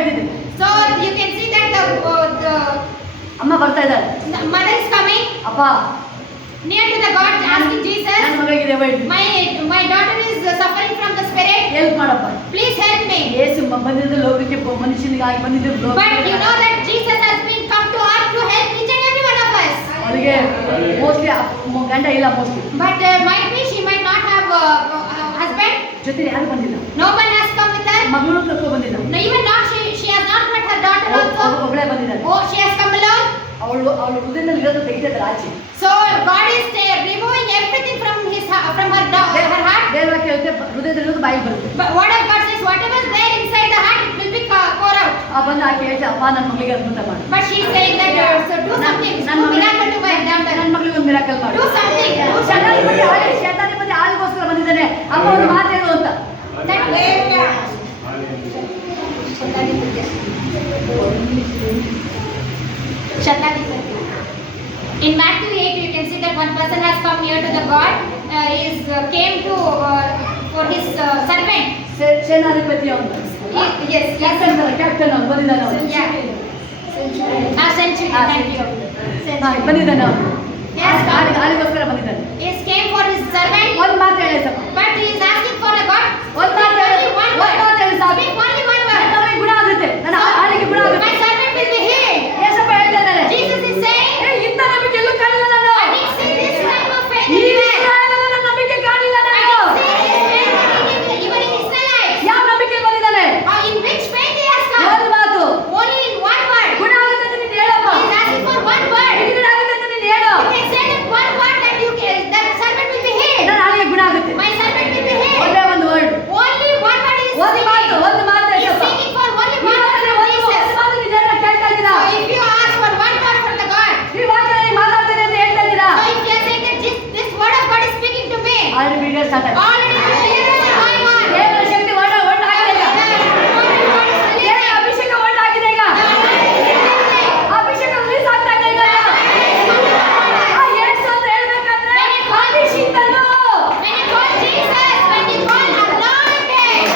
ಹೇಳ್ತಿದ್ದೆ. So you can see that the ಅಮ್ಮ ಬರ್ತಾ ಇದ್ದಾರೆ. mother is coming ಅಪ್ಪ near to the God asking Jesus, ನನ್ನ ಮಗಳಿಗೆ ದೆವ್ವ ಹಿಡಿದಿದೆ. my daughter is suffering from the spirit. Help ಮಾಡಪ್ಪ. Please help me. ಯೇಸು ಬಂದಿದ್ದು ಲೋಕಕ್ಕೆ ಮನುಷ್ಯನಿಗಾಗಿ ಬಂದಿದ್ದು But you know that Jesus has been come to earth to help each and every one of us. ಅವರಿಗೆ mostly ಗಂಡ ಇಲ್ಲ mostly. But might be she might not have a husband. ಜೊತೆ ಯಾರು ಬಂದಿಲ್ಲ. No one has come with her. ಮಗಳು ಕರ್ಕೊಂಡು ಬಂದಿಲ್ಲ. No, even not she has not met her daughter also. ಒಬ್ಬಳೇ ಬಂದಿದ್ದಾರೆ. Oh, she has come alone. ಅವಳು ಹೃದಯದಲ್ಲಿ ಇರೋದು ತೆಗೆದಿದ್ದಾರೆ ಆಚೆ. So God is removing everything from her heart. ದೇವರ ಕೇಳುತ್ತೆ ಹೃದಯದಲ್ಲಿರೋದು ಬಾಯಿಗೆ ಬರುತ್ತೆ. But what if God says whatever is there inside the heart it will be pour out. ಬಂದು ಆಕೆ ಹೇಳ್ತಾ ಅಪ್ಪ ನನ್ನ ಮಗಳಿಗೆ ಅದ್ಭುತ ಮಾಡು. But she is saying that so do something. Do miracle to my daughter. ನನ್ನ ಮಗಳಿಗೆ ಒಂದು ಮಿರಾಕಲ್ ಮಾಡು. Do something. ಶತಾಧಿಪತಿ ಆಳಿಗೋಸ್ಕರ ಬಂದಿದ್ದಾನೆ. ಅಪ್ಪ ಒಂದು ಮಾತು ಹೇಳು ಅಂತ. In Matthew 8, you can see that one person has come near to the God. Came to for his servant. ಸೇನಾಧಿಪತಿ ಅವನು. Yes, ಕ್ಯಾಪ್ಟನ್ ಅವನು ಬಂದಿದ್ದಾನೆ ಅವನು. Centurion. ಬಂದಿದ್ದಾನೆ ಅವನು. ಆಳಿಗೋಸ್ಕರ ಬಂದಿದ್ದಾನೆ. He came for his servant. ಒಂದು ಮಾತು ಹೇಳಿ. But he is asking for a God. ಒಂದು ಮಾತು ಹೇಳಿ. ಒಂದು ಮಾತು ಹೇಳಿ ಸಾಕು. Only one word. ನಮಗೆ ಗುಣ ಆಗುತ್ತೆ. ನನ್ನ ಆಳಿಗೆ ಗುಣ ಆಗುತ್ತೆ. My servant will be healed. Yesappa ಹೇಳ್ತಾ ಇದ್ದಾರೆ. Jesus is saying, ಇಂಥ ನಂಬಿಕೆ ಎಲ್ಲೂ ಕಾಣಿಲ್ಲ ನಾನು. I didn't see this type of faith ಈ anywhere. ಇಸ್ರಾಯೇಲನ ನಂಬಿಕೆ ಕಾಣಿಲ್ಲ I ನಾನು. didn't see this faith even in Israelites. ಯಾವ ನಂಬಿಕೆ ಬಂದಿದ್ದಾನೆ? In which faith he has come? ಒಂದು ಮಾತು. Only in one word. ಗುಣ ಆಗುತ್ತೆ ಅಂತ ನೀನು ಹೇಳಪ್ಪ. He is asking for one word. ಗುಣ ಆಗುತ್ತೆ ಅಂತ ನೀನು ಹೇಳು. You can say that one word that servant will be healed. ನನ್ನ ಆಳಿಗೆ ಗುಣ ಆಗುತ್ತೆ. My servant will be healed. ಒಂದೇ ಒಂದು word. Only one word is ಒಂದು ಮಾತು. ಒಂದು ಮಾತು He is Yesappa. seeking for only one word from Jesus. ಒಂದು ಮಾತು ನೀವು ದೇವರನ್ನ ಕೇಳ್ತಾ ಇದ್ದೀರಾ? So if you ask for one word from the God, ಈ ವಾಕ್ಯದಲ್ಲಿ ಮಾತಾಡ್ತೇನೆ ಅಂತ ಹೇಳ್ತಾ ಇದ್ದೀರಾ? so if you are saying that this word of God is speaking to me, already video start ಆಗಿದೆ. already the deliverance is going on. ದೇವರ ಶಕ್ತಿ ಹೊರಟ ಆಗಿದೆ ಈಗ. ದೇವರ ಅಭಿಷೇಕ ಹೊರಟ ಆಗಿದೆ ಈಗ. ಅಭಿಷೇಕ ರಿಲೀಸ್ ಆಗ್ತಾ ಇದೆ ಈಗ. ಆ ಯೇಸು ಅಂತ ಹೇಳ್ಬೇಕಾದ್ರೆ ಅಭಿಷಿಕ್ತನು. When you call Jesus, when you call anointed,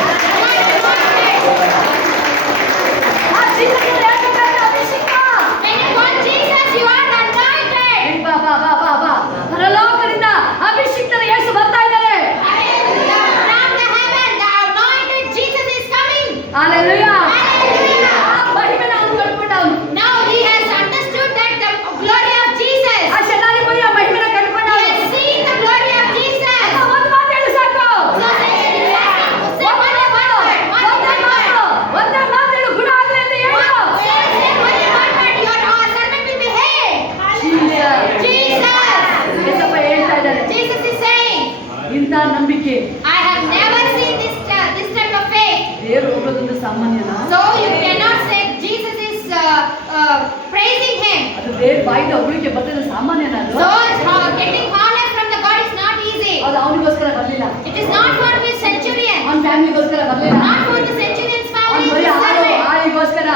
ಆ ಜೀಸಸ್ ಹೇಳ್ಬೇಕಾದ್ರೆ ಅಭಿಷೇಕ. when you call Jesus, you are anointed. ಬಾ ಬಾ ಬಾ ಬಾ ಬಾ. ಪರಲೋಕದಿಂದ ಅಭಿಷಿಕ್ತರ ಯೇಸು ಬರ್ತಾ ಇದ್ದಾರೆ. From the heaven, the anointed Jesus is coming. Hallelujah. Hallelujah. ಆ ಮಹಿಮೆನ ಅವನು ಕಂಡುಕೊಂಡ ಅವನು. Now he has understood that the glory of Jesus. ಆ ಶತಾಧಿಪತಿ ಆ ಮಹಿಮೆನ ಕಂಡುಕೊಂಡ He ಅವನು. has seen the glory of Jesus. ಒಂದು ಮಾತು ಹೇಳು ಸಾಕು. So say only one word. ಒಂದೇ ಮಾತು ಹೇಳು. ಗುಣ ಆಗಲಿ ಅಂತ ಹೇಳು. Say only one word. Your servant will be healed. Jesus. Yesappa ಹೇಳ್ತಾ ಇದ್ದಾರೆ. Jesus is saying, ಇಂಥ ನಂಬಿಕೆ I have never seen this type of faith. ದೇವರು ಹೋಗೋದೊಂದು ಸಾಮಾನ್ಯನ. So you cannot say Jesus is praising him. ಅದು ದೇವ್ರ ಬಾಯಿಂದ ಅವಳಿಗೆ ಬರ್ತದೆ ಸಾಮಾನ್ಯನ ಅದು. So getting honor from the God is not easy. ಅದು ಅವನಿಗೋಸ್ಕರ ಬರಲಿಲ್ಲ. It is not for his centurion. ಅವನ ಫ್ಯಾಮಿಲಿಗೋಸ್ಕರ ಬರಲಿಲ್ಲ. Not for the centurion's family. ಅವನು ಬರೀ ಆಳಿಗೋಸ್ಕರ.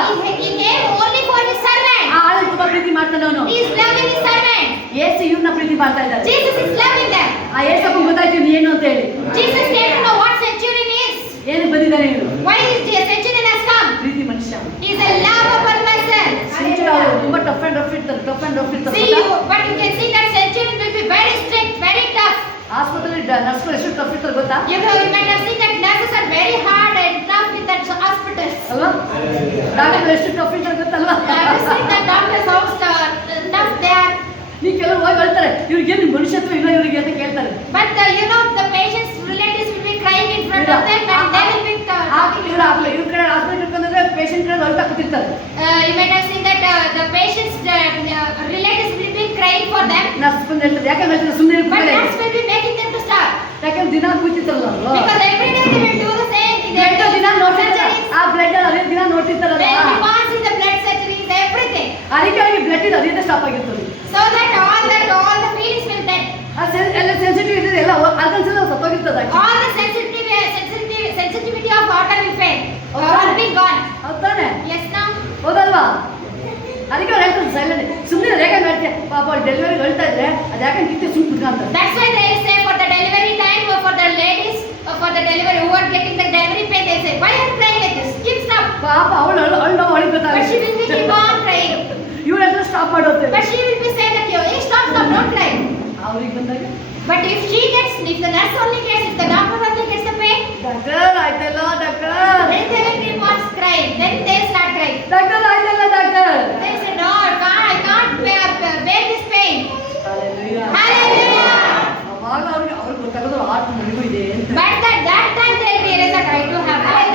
He came only for his servant. ಆ ಆಳು ತುಂಬಾ ಪ್ರೀತಿ ಮಾಡ್ತಾನೆ ಅವನು. He is loving his servant. ಯೇಸು ಇವ್ರನ್ನ ಪ್ರೀತಿ ಮಾಡ್ತಾ ಇದ್ದಾರೆ. Jesus is loving them. ಆ ಯೇಸಪ್ಪ ಗೊತ್ತಾಯ್ತು ನೀ ಏನು ಅಂತ ಹೇಳಿ. Jesus came to know what centurion is. ಏನಕ್ಕೆ ಬಂದಿದ್ದಾನೆ ಇವನು? Why is the centurion has come? ಪ್ರೀತಿ ಮನುಷ್ಯ. He is a lovable person. ತುಂಬಾ ಟಫ್ ಅಂಡ್ ರಫ್ ಇರ್ತಾರೆ. See you, but you can see that centurion will be very strict, very tough. ಆಸ್ಪತ್ರೆಯಲ್ಲಿ ನರ್ಸ್ಗಳು ಎಷ್ಟು tough ಇರ್ತಾರೆ ಗೊತ್ತಾ? You might have seen that nurses are very hard and tough with that hospitals. ಅಲ್ವಾ? Doctor ಎಷ್ಟು tough ಇರ್ತಾರೆ ಗೊತ್ತಲ್ವಾ? I have seen that doctors how tough they are. ನೀ ಕೆಲವರು ಹೋಗಿ ಹೇಳ್ತಾರೆ ಇವ್ರಿಗೆ ಏನು ಮನುಷ್ಯತ್ವ ಇಲ್ಲ ಇವರಿಗೆ ಅಂತ ಕೇಳ್ತಾರೆ. But the patient's relatives will be crying in front of them and they will be ಇವ್ರ ಕಡೆ ಹಾಸ್ಪಿಟಲ್ ಕರ್ಕೊಂಡ್ರೆ ಪೇಷಂಟ್ ಕಡೆ ಹೊರಟ ಕೂತಿರ್ತಾರೆ. you might have seen that the patient's relatives will be crying for them. Nurse ಬಂದು ಹೇಳ್ತಾರೆ ಯಾಕಂದ್ರೆ ಹೇಳ್ತಾರೆ ಸುಮ್ಮನೆ But nurse will be making them to stop. ಯಾಕಂದ್ರೆ ದಿನ ಕೂತಿರ್ತಾರಲ್ಲ ಅವರು. Because every day they will do the same thing. They will do ದಿನ ನೋಡ್ತಿರ್ತಾರೆ. ಆ ಬ್ಲಡ್ ಅದೇ ದಿನ ನೋಡ್ತಿರ್ತಾರಲ್ಲ. They will be passing the blood surgeries, everything. ಅದಕ್ಕೆ ಅವರಿಗೆ ಬ್ಲಡ್ ಇದು ಅದೇ ಸ್ಟಾಪ್ ಆಗಿರ್ತದೆ. So that all the feelings will dead. ಎಲ್ಲ ಸೆನ್ಸಿಟಿವ್ ಇದೆ ಎಲ್ಲ ಆರ್ಗನ್ಸ್ ಎಲ್ಲ ಸತ್ತೋಗಿರ್ತದೆ. All the sensitivity of organ will fail. Will be gone. ಹೌದಾನೆ? Yes, now. ಹೌದಲ್ವಾ? ಅದಕ್ಕೆ ಅವ್ರು ಹೇಳ್ತಾರೆ ಸೈಲೆಂಟ್ ಸುಮ್ಮನೆ ರೇಖೆ ಮಾಡ್ತೀಯ ಪಾಪ ಅವ್ರು ಡೆಲಿವರಿ ಹೇಳ್ತಾ ಇದ್ರೆ ಅದು ಯಾಕಂದ್ರೆ ನಿಂತೆ ಸುಮ್ಮನೆ ಕುತ್ಕೊಂತಾರೆ. That's why they say for the delivery time or for the ladies or for the delivery who are getting the delivery pain they say why are you crying like this? Keep stop. ಪಾಪ ಅವಳು but she will be keep on crying. ಇವಳೆಲ್ಲ stop ಮಾಡೋದು. But she will be saying that, hey, stop, don't cry. ಅವ್ರಿಗೆ ಬಂದಾಗ But if the nurse only gets, if the doctor only gets the pain, doctor ಆಯ್ತಲ್ಲ doctor, then they will keep on crying. Then they start crying. Doctor ಆಯ್ತಲ್ಲ doctor. They say, no, I can't bear this pain. Hallelujah. Hallelujah. ಅವಾಗ ಅವ್ರಿಗೆ ಗೊತ್ತಾಗೋದು art ನನಗೂ ಇದೆ ಅಂತ. But at that time they realize that I do have that.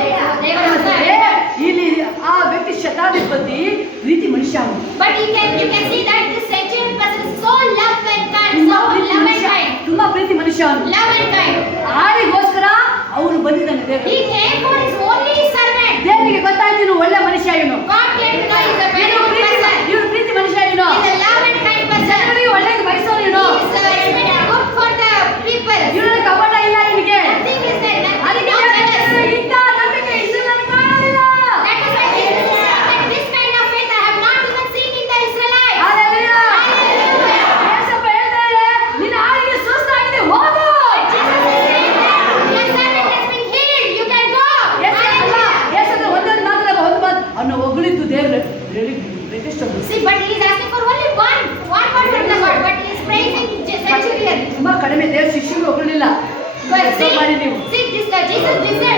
They were also ಅಂದ್ರೆ ಇಲ್ಲಿ ಆ ವ್ಯಕ್ತಿ ಶತಾಧಿಪತಿ ಪ್ರೀತಿ ಮನುಷ್ಯ ಅವನು. But you can see that this centurion person is so love and kind, so love and kind. ತುಂಬಾ ಪ್ರೀತಿ ಮನುಷ್ಯ ಅವನು. Love and kind. ಆಳಿಗೋಸ್ಕರ ಅವನು ಬಂದಿದ್ದಾನೆ ದೇವರು. He came for his only servant. ದೇವರಿಗೆ ಗೊತ್ತಾಯ್ತು ಇವನು ಒಳ್ಳೆ ಮನುಷ್ಯ ಇವನು. God came to know he is a very good person. ಇವನು ಪ್ರೀತಿ ಮನುಷ್ಯ ಇವನು. He is a love and kind person. ಜನರಿಗೆ ಒಳ್ಳೆದು ಬಯಸೋನು ಇವನು. He is expecting good for the people. ಇವನ ಕಪಟ ಇಲ್ಲ ಇವನಿಗೆ. Nothing is there. ಅದಕ್ಕೆ No jealous. ಇಂಥ ನಂಬಿಕೆ ಇಸ್ರಾಯೇಲಲ್ಲಿ ಕಾಣಲಿಲ್ಲ. That is why Jesus said that this kind of faith I have not even seen in the Israelites. Hallelujah. Hallelujah. Yesappa ಹೇಳ್ತಾರೆ ನಿನ್ನ ಆಳಿಗೆ ಸುಸ್ತಾಗಿದೆ ಹೋಗು. Jesus is saying that your servant has been healed. You can go. Yesappa ಒಂದೊಂದು ಮಾತ್ರ ಒಂದು ಮಾತು ಅವನು ಹೊಗಳಿದ್ದು ದೇವರು really greatest of all. See, but he is asking for only one word from the God, but he is praising centurion. ತುಂಬಾ ಕಡಿಮೆ ದೇವ್ರ ಶಿಷ್ಯರು ಹೊಗಳಿಲ್ಲ. But see, ಮಾಡಿ ನೀವು Jesus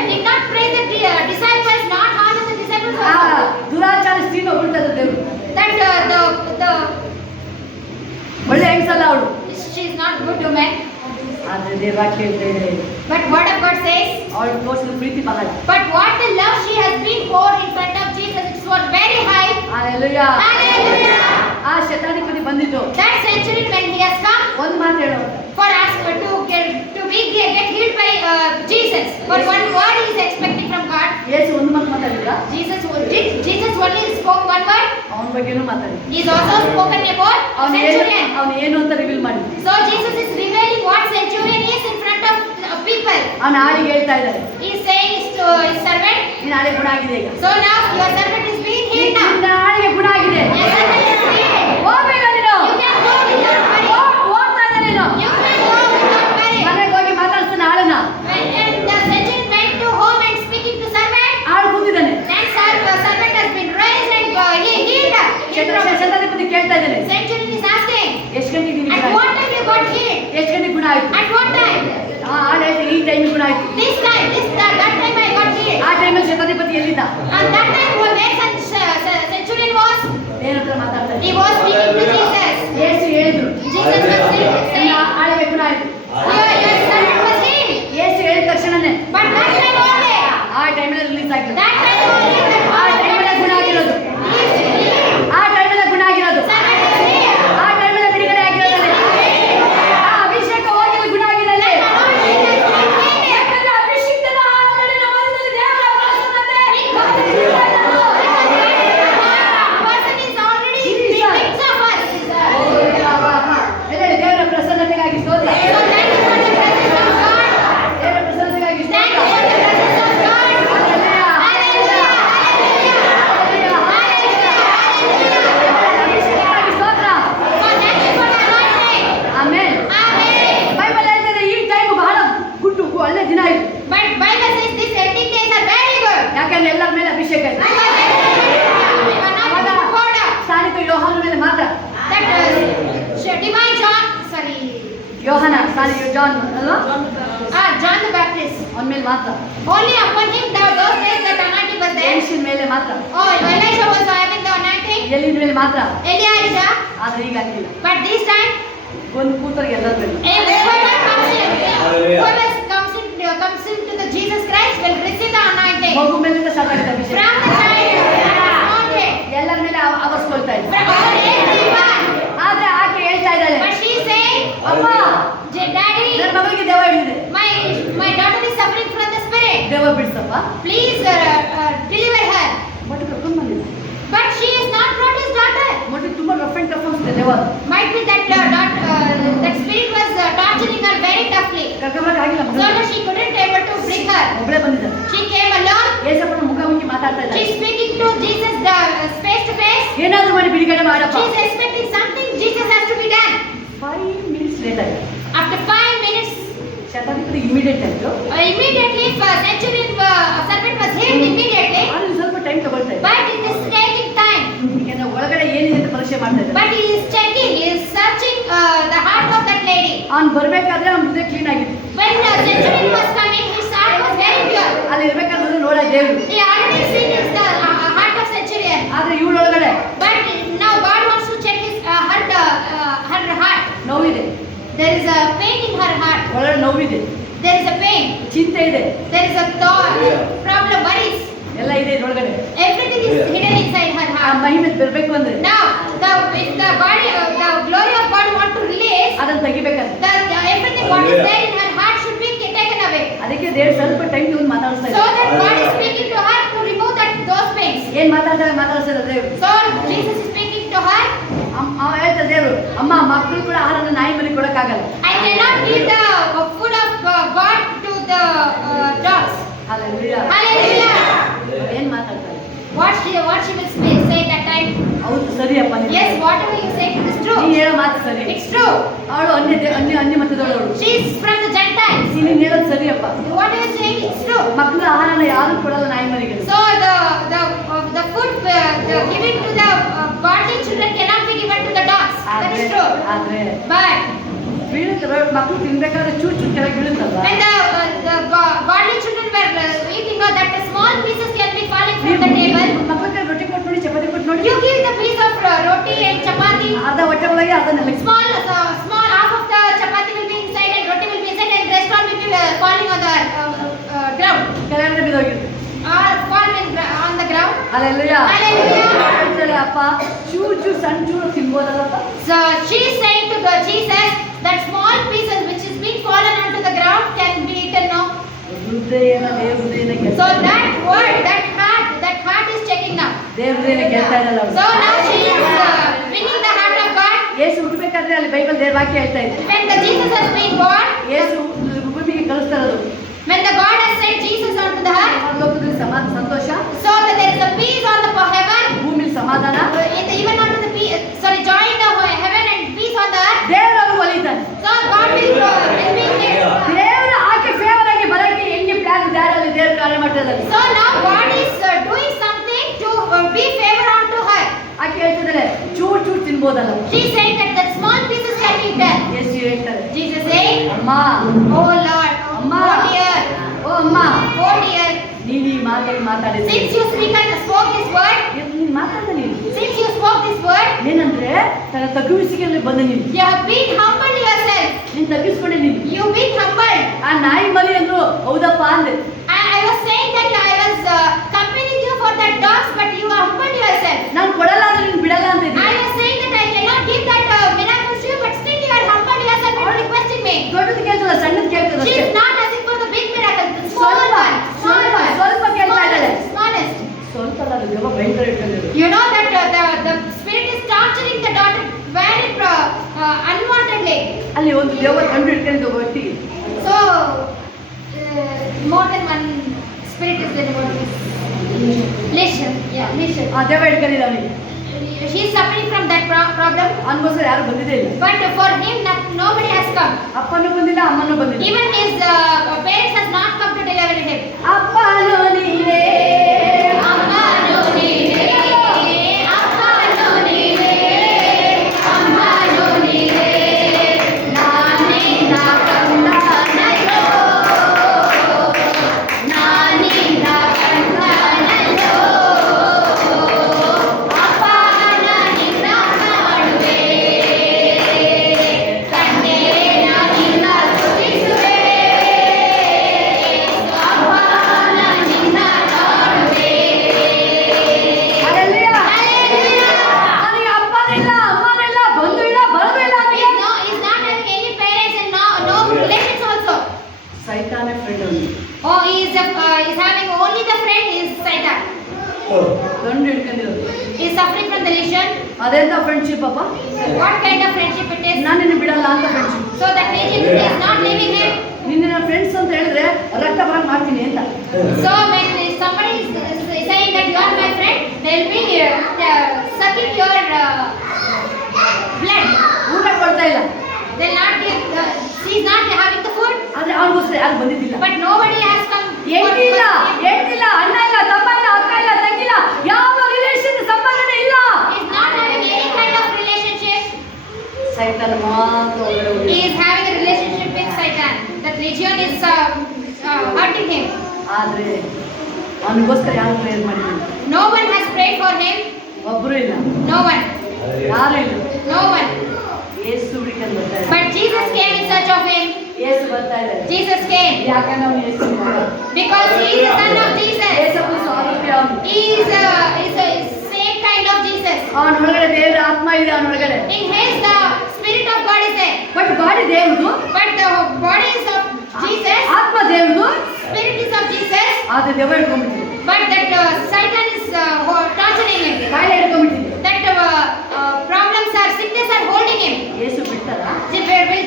did not praise the disciples, not honor the disciples ಆ also. ದುರಾಚಾರ ಸ್ತ್ರೀನ ಹೊಗಳ್ತಾ ಇದ್ರು ದೇವರು. That the ಒಳ್ಳೆ ಹೆಂಗಸಲ್ಲ ಅವಳು. she is not good woman. ಆದ್ರೆ ದೇವ್ರ ವಾಕ್ಯ ಹೇಳ್ತಾ ಇದೆ But word of God says, ಅವಳು ತೋರಿಸಿದ ಪ್ರೀತಿ ಮಗಳ. but what the love she has been poured in front of Jesus, it was very high. Hallelujah. Hallelujah. ಆ ಶತಾಧಿಪತಿ ಬಂದಿದ್ದು That centurion when he has come ಒಂದು ಮಾತು ಹೇಳೋ for us to get healed by Jesus, but one word he is expecting from God. ಯೇಸು ಒಂದು ಮಾತು ಮಾತಾಡಿದ್ರ Jesus only spoke one word. ಅವನ ಬಗ್ಗೆನೂ ಮಾತಾಡಿ. He is also spoken about centurion. ಅವನು ಏನು ಅಂತ ರಿವೀಲ್ ಮಾಡಿ. So Jesus is revealing what centurion is in front of people. ಅವನ ಆಳಿಗೆ ಹೇಳ್ತಾ ಇದ್ದಾರೆ He is saying to his servant, ನಿನ್ನ ಆಳಿಗೆ ಗುಣ ಆಗಿದೆ ಈಗ. so now your servant is being healed now. ನಿನ್ನ ಆಳಿಗೆ ಗುಣ ಆಗಿದೆ. Your servant is healed. ಹೋಗ್ಬೇಕ ನೀನು. You can go without worry. ಹೋಗ್ತಾ ಇದ್ದ ನೀನು. You can go without worry. ಮನೆಗೆ ಹೋಗಿ ಮಾತಾಡ್ತಾನೆ ಆಳನ್ನ. And the centurion went to home and speaking to servant. ಆಳು ಕೂತಿದ್ದಾನೆ. Then servant has been raised and he healed. ಶತಾಧಿಪತಿ ಕೇಳ್ತಾ ಇದ್ದಾನೆ Centurion is asking, ಎಷ್ಟು ಗಂಟೆಗೆ ನಿನಗೆ at ಗುಣ what ಆಯ್ತು? time you got healed? ಎಷ್ಟು ಗಂಟೆಗೆ ಗುಣ ಆಯ್ತು? At what time? ಆ ಆಳು ಹೇಳ್ತಾ ಈ ಟೈಮ್ ಗುಣ ಆಯ್ತು. This time, that time I got healed. ಆ ಟೈಮಲ್ಲಿ ಶತಾಧಿಪತಿ ಎಲ್ಲಿದ್ದ? And that time where centurion was, ದೇವ್ರ ಹತ್ರ ಮಾತಾಡ್ತಾ he ಇದ್ದ. was speaking to Jesus. ಯೇಸು ಹೇಳಿದ್ರು Jesus was saying, ನಿನ್ನ ಆಳಿಗೆ ಗುಣ ಆಯ್ತು. your servant was healed. ಯೇಸು ಹೇಳಿದ ತಕ್ಷಣನೇ But that time only, ಆ ಟೈಮಲ್ಲಿ ರಿಲೀಸ್ ಆಗಿರೋದು. that time only, ಆ ಟೈಮಲ್ಲಿ ಗುಣ ಆಗಿರೋದು. he is healed. ಆ ಟೈಮಲ್ಲಿ ಗುಣ ಆಗಿರೋದು. Servant is healed. ಆ ಟೈಮಲ್ಲಿ ಬಿಡುಗಡೆ ಆಗಿರೋದು. ಆ ಅಭಿಷೇಕ ಹೋಗಿದ್ದು ಗುಣ ಆಗಿರೋದು. ಯಾಕಂದ್ರೆ ಅಭಿಷೇಕದ ಆಲ್ರೆಡಿ ನಮ್ಮ ಮನಸ್ಸಲ್ಲಿ ದೇವರ ಪ್ರಸನ್ನತೆ Person is already in the midst of us. ಎಲ್ಲೆಡೆ ದೇವರ ಪ್ರಸನ್ನತೆಗಾಗಿ ಸ್ತೋತ್ರ. So thank you for the presence of God. ದೇವರ ಪ್ರಸನ್ನತೆಗಾಗಿ Thank you ಸ್ತೋತ್ರ. for the presence of God. Hallelujah. Hallelujah. ಅಭಿಷೇಕಕ್ಕಾಗಿ ಸ್ತೋತ್ರ. So thank you for the anointing. Amen. Amen. Bible ಹೇಳ್ತದೆ ಈ time ಬಹಳ good ಒಳ್ಳೆ ದಿನ ಇದು. But Bible says these 18 days are very good. ಯಾಕಂದ್ರೆ ಎಲ್ಲರ ಮೇಲೆ ಅಭಿಷೇಕ ಇದೆ. ಅವಾಗ ಸ್ಥಾನಿಕ ಯೋಹಾನ ಮೇಲೆ ಮಾತ್ರ. that divine John, sorry, ಯೋಹಾನ ಸ್ಥಾನಿಕ ಜಾನ್ ಅಲ್ವಾ? John the Baptist. ಅವನ ಮೇಲೆ ಮಾತ್ರ. Only upon him those days that anointing was there. ಎಲಿಷನ ಮೇಲೆ ಮಾತ್ರ. Oh, Elijah was having the anointing. ಎಲಿನ ಮೇಲೆ ಮಾತ್ರ. Elijah. ಆದ್ರೆ ಈಗ ಆಗಿಲ್ಲ. But this time, ಒಂದು ಕೂತರಿಗೆ ಎಲ್ಲರ ಮೇಲೆ. whoever comes into the Jesus Christ will receive the anointing. ಮಗು ಮೇಲಿಂದ ಸ್ಟಾರ್ಟ್ ಆಗಿದೆ ಅಭಿಷೇಕ. From the child, anointed. ಎಲ್ಲರ ಮೇಲೆ ಅವಸ್ಕೊಳ್ತಾ ಇದೆ. From all everyone. ಆದ್ರೆ ಆಕೆ ಹೇಳ್ತಾ ಇದ್ದಾಳೆ But she is saying, ಅಮ್ಮ Daddy, ನನ್ನ ಮಗಳಿಗೆ ದೆವ್ವ ಹಿಡಿದಿದೆ. my daughter is suffering from the spirit. ದೆವ್ವ ಬಿಡಿಸಪ್ಪ. Please deliver her. ಬಟ್ ಕರ್ಕೊಂಡು ಬಂದಿಲ್ಲ. But she is not brought his daughter. But ತುಂಬಾ ರಫ್ ಅಂಡ್ ಟಫ್ ಅನ್ಸುತ್ತೆ ದೆವ್ವ. Might be that that spirit was torturing her very toughly. ಕರ್ಕೊಂಬರಕ್ಕೆ ಆಗಿಲ್ಲ So ಮಗಳು. she couldn't able to bring her. ಒಬ್ಬಳೇ ಬಂದಿದ್ದಾಳೆ. She came alone. ಯೇಸಪ್ಪನ ಮುಖಾಮುಖಿ ಮಾತಾಡ್ತಾ She ಇದ್ದಾಳೆ. is speaking to Jesus face to face. ಏನಾದ್ರೂ ಮಾಡಿ ಬಿಡುಗಡೆ ಮಾಡಪ್ಪ. She is expecting something. Jesus has to be done. 5 minutes late ಆಯ್ತು. After 5 minutes, ಶತಾಧಿಪತಿ ಇಮಿಡಿಯೇಟ್ ಆಯ್ತು. immediately centurion servant was healed immediately. ಆದ್ರೆ ಸ್ವಲ್ಪ ಟೈಮ್ ತಗೊಳ್ತಾ ಇದೆ. But it is taking time. ಪರೀಕ್ಷೆ ಮಾಡ್ತಾ ಇದ್ದಾನೆ. But he is checking, he is searching the heart of that lady. ಅವ್ನು ಬರ್ಬೇಕಾದ್ರೆ ಅವ್ನ ಹೃದಯ ಕ್ಲೀನ್ ಆಗಿತ್ತು. When the centurion was coming, his heart was very pure. ಅಲ್ಲಿ ಇರ್ಬೇಕಾದ್ರೆ ನೋಡ ದೇವ್ರು. He already seen his the heart of centurion. ಆದ್ರೆ ಇವಳೊಳಗಡೆ But now God wants to check his her heart. ನೋವಿದೆ, There is a pain in her heart. ಒಳಗಡೆ ನೋವಿದೆ, There is a pain. ಚಿಂತೆ ಇದೆ, There is a thought, problem, worries. ಎಲ್ಲ ಇದೆ ಇದ್ರೊಳಗಡೆ. Everything is hidden inside her ಆ heart. ಮಹಿಮೆ ಬರ್ಬೇಕು ಅಂದ್ರೆ Now, if the body, the glory of God want to release, ಅದನ್ನ ತೆಗಿಬೇಕಂತ. everything what is there in her heart should be taken away. ಅದಕ್ಕೆ ದೇವ್ರು ಸ್ವಲ್ಪ ಟೈಮ್ ತಗೊಂಡು ಮಾತಾಡ್ತಾ So ಇದ್ದಾರೆ. that God is speaking to her to remove those pains. ಏನ್ ಮಾತಾಡ್ತಾರೆ ದೇವ್ರು. So Jesus is speaking to her. ಹೇಳ್ತಾರೆ ದೇವ್ರು, ಅಮ್ಮ ಮಕ್ಕಳು ಕೂಡ ಆಹಾರನ ನಾಯಿ ಮನೆ ಕೊಡಕ್ಕಾಗಲ್ಲ. I cannot give the food of God to the dogs. Hallelujah. Hallelujah. ಏನ್ ಮಾತಾಡ್ತಾರೆ? What she will say that time? ಹೌದು ಸರಿಯಪ್ಪ. Yes, whatever you say it is true. ನೀ ಹೇಳೋ ಮಾತು ಸರಿ. It's true. ಅವಳು ಅನ್ಯ ಮತದವಳು. She is from the Gentiles. ನೀನು ಹೇಳೋದು ಸರಿಯಪ್ಪ. What you are saying is true. ಮಕ್ಕಳ ಆಹಾರನ ಯಾರು ಕೊಡಲ್ಲ ನಾಯಿ ಮರಿಗೆ. So the food given to the godly children cannot be given to the dogs. That is true. ಆದ್ರೆ But ಬೀಳುತ್ತಲ್ಲ ಮಕ್ಕಳು ತಿನ್ಬೇಕಾದ್ರೆ ಚೂರು ಚೂರು ಕೆಳಗೆ ಬೀಳುತ್ತಲ್ಲ. when the godly children were eating, that the small pieces can be falling from the table. ಮಕ್ಕಳಿಗೆ ರೊಟ್ಟಿ ಕೊಟ್ಟು ನೋಡಿ, ಚಪಾತಿ ಕೊಟ್ಟು ನೋಡಿ. You give the piece of roti and chapati. ಅರ್ಧ ಹೊಟ್ಟೆ ಒಳಗೆ ಅದನ್ನೆಲ್ಲ Small half of the chapati will be inside and roti will be inside and rest all will be falling on the ground. ಕೆಳಗಡೆ ಬಿದ್ದೋಗಿರುತ್ತೆ. All falling on the ground. Hallelujah. Hallelujah. ಹೇಳ್ತಾರೆ ಅಪ್ಪ ಚೂರು ಸಣ್ಣ ಚೂರು ತಿನ್ಬೋದಲ್ಲಪ್ಪ. So she is saying to the Jesus that small pieces which is being fallen onto the ground can be eaten now. ಹೃದಯನ ದೇವ್ರ ಹೃದಯನ ಗೆಲ್ತಾ So ಇಲ್ಲ. that word, that heart is checking now. ದೇವ್ರ ಹೃದಯನ ಗೆಲ್ತಾ ಇರಲ್ಲ ಅವಳು. So now she is winning the heart of God. ಯೇಸು ಹುಟ್ಟಬೇಕಾದ್ರೆ ಅಲ್ಲಿ Bible ದೇವ್ರ ವಾಕ್ಯ ಹೇಳ್ತಾ ಇದೆ. When the Jesus has been born, ಯೇಸು ಭೂಮಿಗೆ ಕಳಿಸ್ತಾ ಇರೋದು. when the God has sent Jesus onto the earth, ಲೋಕದಲ್ಲಿ ಸಂತೋಷ, so that there is a peace on the heaven, ಭೂಮಿಲಿ ಸಮಾಧಾನ, even onto the joy in the heaven and peace on the earth. ದೇವರು ಒಲಿತಾನೆ. So God will be here. ದೇವರ ಆಕೆ favour ಆಗಿ ಬರಕ್ಕೆ ಹೆಂಗೆ plan ದಾರಲ್ಲಿ ದೇವ್ರ ಕಾರ್ಯ ಮಾಡ್ತಿದ್ದಾರೆ. So now God is doing something to be favor onto her. ಆಕೆ ಹೇಳ್ತಿದ್ದಾರೆ ಚೂರು ಚೂರು ತಿನ್ಬೋದಲ್ಲ. She is saying that the small pieces can be eaten. ಯೇಸು ಹೇಳ್ತಾರೆ, Jesus saying, ಅಮ್ಮ, oh Lord, ಅಮ್ಮ, oh dear, ಓ ಅಮ್ಮ, oh dear, ನೀನು ಈ ಮಾತಲ್ಲಿ ಮಾತಾಡಿದ್ರೆ since you spoke this word, ನೀನು ಮಾತಾಡ ನೀನು since you spoke this word, ಏನಂದ್ರೆ ತನ್ನ ತಗ್ಗಿಸಿಕೆಯಲ್ಲಿ ಬಂದ ನೀನು. you have been humbled yourself. ನೀನು ತಗ್ಗಿಸ್ಕೊಂಡೆ ನೀನು. You've been humbled. ಆ ನಾಯಿ ಮರಿ ಅಂದ್ರು ಹೌದಪ್ಪ ಅಂದೆ. I was saying that I was comparing you for that dogs, but you humbled yourself. ನಾನು ಕೊಡಲ್ಲ ಅಂದ್ರೆ ನೀನು ಬಿಡಲ್ಲ ಅಂತ I was saying that I cannot give that miracle to you, but still you are humbled yourself and requesting me. ದೊಡ್ಡದು ಕೇಳ್ತದ ಸಣ್ಣದು ಕೇಳ್ತದ She ಅಷ್ಟೇ. is not asking for the big miracle, the small ಸ್ವಲ್ಪ one, ಸ್ವಲ್ಪ ಕೇಳ್ತಾ ಇದ್ದಾಳೆ. smallest. ಸ್ವಲ್ಪ ಅಲ್ಲ, ಅದು ದೇವ ಭಯಂಕರ ಇಟ್ಕೊಂಡಿರು. You know that the spirit is torturing the daughter very unwantedly. ಅಲ್ಲಿ ಒಂದು ದೇವ ಕಂಡು ಇಟ್ಕೊಂಡು ಒಟ್ಟಿಗೆ. So more than one spirit is there about this. Lesion, yeah, lesion. ಆ ದೇವ ಇಟ್ಕೊಂಡಿಲ್ಲ ಅವನಿಗೆ. He is suffering from that problem. ಅವನಿಗೋಸ್ಕರ ಯಾರು ಬಂದಿದೆ ಇಲ್ಲ. But for him, nobody has come. ಅಪ್ಪನೂ ಬಂದಿಲ್ಲ, ಅಮ್ಮನೂ ಬಂದಿಲ್ಲ. Even his parents has not come to deliver him. ಅಪ್ಪನೂ ನೀನೇ, Ammanu neene, Ammanu neene, Ammanu neene, naani na kandanayo, naani na kandanayo, appana ninna kaduve, kanneena ninna ಸ್ತುತಿಸುವೆ, appana ninna ಕಾಣುವೆ. Hallelujah. Hallelujah. ಅವನಿಗೆ ಅಪ್ಪನಿಲ್ಲ, ಅಮ್ಮನಿಲ್ಲ, ಬಂಧು ಇಲ್ಲ, ಬಲವೂ ಇಲ್ಲ ಅವನಿಗೆ. He's not having any parents and no relations also. ಸೈತಾನೇ friend ಅವನಿಗೆ. Oh, he's having only the friend is Satan. ಗಂಡು ಹಿಡ್ಕೊಂಡಿರೋದು. He's suffering from the lesion. ಅದೆಂತ ಫ್ರೆಂಡ್ಶಿಪ್ ಅಪ್ಪ? What kind of friendship it is? ನಾನು ನಿನ್ನ ಬಿಡಲ್ಲ ಅಂತ friendship. So that lesion is not leaving him. ನಿನ್ನ ಫ್ರೆಂಡ್ಸ್ ಅಂತ ಹೇಳಿದ್ರೆ ರಕ್ತ ಬರಕ್ ಮಾಡ್ತೀನಿ ಅಂತ. So when somebody is saying that you are my friend, they'll be sucking your blood. ಊಟ ಕೊಡ್ತಾ ಇಲ್ಲ. They'll not give. She's not having the food. ಆದ್ರೆ ಅವನಿಗೋಸ್ಕರ ಯಾರು ಬಂದಿದ್ದಿಲ್ಲ. But nobody has come. ಹೆಂಡತಿಲ್ಲ, ಹೆಂಡತಿಲ್ಲ, ಅಣ್ಣ ಇಲ್ಲ, ತಮ್ಮ ಇಲ್ಲ, ಅಕ್ಕ ಇಲ್ಲ, ತಂಗಿ ಇಲ್ಲ, ಯಾವ ರಿಲೇಷನ್ ಸಂಬಂಧನೇ ಇಲ್ಲ. He's not having any kind of ಆದ್ರೆ ಅವನಿಗೋಸ್ಕರ ಯಾರು ಪ್ರೇಯರ್ ಮಾಡಿದ್ರು? No one has prayed for him. ಒಬ್ರು ಇಲ್ಲ, No one. ಯಾರು ಇಲ್ಲ. No one. ಯೇಸು ಹುಡುಕಂತ ಬರ್ತಾ ಇದ್ದಾರೆ. But Jesus came in search of him. ಯೇಸು ಬರ್ತಾ ಇದ್ದಾರೆ. Jesus came ಯಾಕಂದ್ರೆ ಅವನು ಯೇಸು ಮಗ. because he is the son of Jesus. ಯೇಸಪ್ಪನ ಸ್ವಾರೂಪಿ ಅವನು. He is a same kind of Jesus. ಅವನೊಳಗಡೆ ದೇವರ ಆತ್ಮ ಇದೆ ಅವನೊಳಗಡೆ. In his the spirit of God is there. But body ದೇವ್ರದು, But the body is of Jesus. ಆತ್ಮ ದೇವ್ರದು, Spirit is of Jesus. ಆದ್ರೆ ದೆವ್ವ ಹಿಡ್ಕೊಂಡ್ಬಿಟ್ಟಿದೆ. But that Satan is torturing him. ಕಾಯಿಲೆ ಹಿಡ್ಕೊಂಡ್ಬಿಟ್ಟಿದೆ. That problems are sickness are holding him. ಯೇಸು ಬಿಡ್ತಾರ?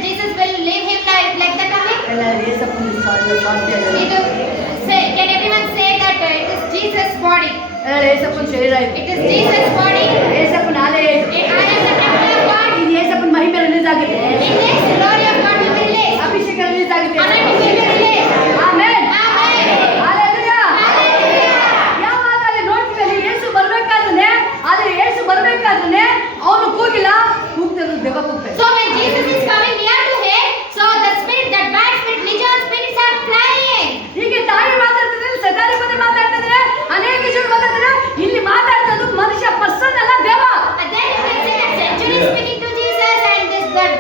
Jesus will leave him like that only. ಎಲ್ಲ ಯೇಸಪ್ಪನ ಸ್ವಾಸ್ಥ್ಯ ಇದೆ. Can everyone say that it is Jesus' body? ಎಲ್ಲ ಯೇಸಪ್ಪನ ಶರೀರ ಇದೆ. It is Jesus' body. ಯೇಸಪ್ಪನ ಆಲಯ ಇದೆ. I am the temple of God. ಇದು ಯೇಸಪ್ಪನ ಮಹಿಮೆ ರಿಲೀಸ್ ಆಗಿದೆ. In this the glory of God will be released. ಅಭಿಷೇಕ ರಿಲೀಸ್ ಆಗಿದೆ. Anointing will be released. Amen. Amen. Hallelujah. Hallelujah. ಯಾವಾಗ ಅಲ್ಲಿ ನೋಡ್ತೀವಿ ಯೇಸು ಬರ್ಬೇಕಾದ್ರೆ, ಆದ್ರೆ ಯೇಸು ಬರ್ಬೇಕಾದ್ರೆ ಅವನು ಕೂಗಿಲ್ಲ, ಕೂಗ್ತಿರೋದು ದೆವ್ವ ಕೂಗ್ತಾ ಇದೆ. So when Jesus is coming near to him, so the spirit, that bad spirit, legion spirits are crying. ಹೀಗೆ ತಾಯಿ ಮಾತಾಡ್ತಿದ್ರೆ, ಸದಾರಿ ಬಗ್ಗೆ ಮಾತಾಡ್ತಿದ್ರೆ, ಅನೇಕ ಜನ ಮಾತಾಡ್ತಿದ್ರೆ, ಇಲ್ಲಿ ಮಾತಾಡ್ತಿರೋದು ಮನುಷ್ಯ ಪರ್ಸನ್ ಅಲ್ಲ, ದೆವ್ವ. And then you can say that century is speaking to Jesus and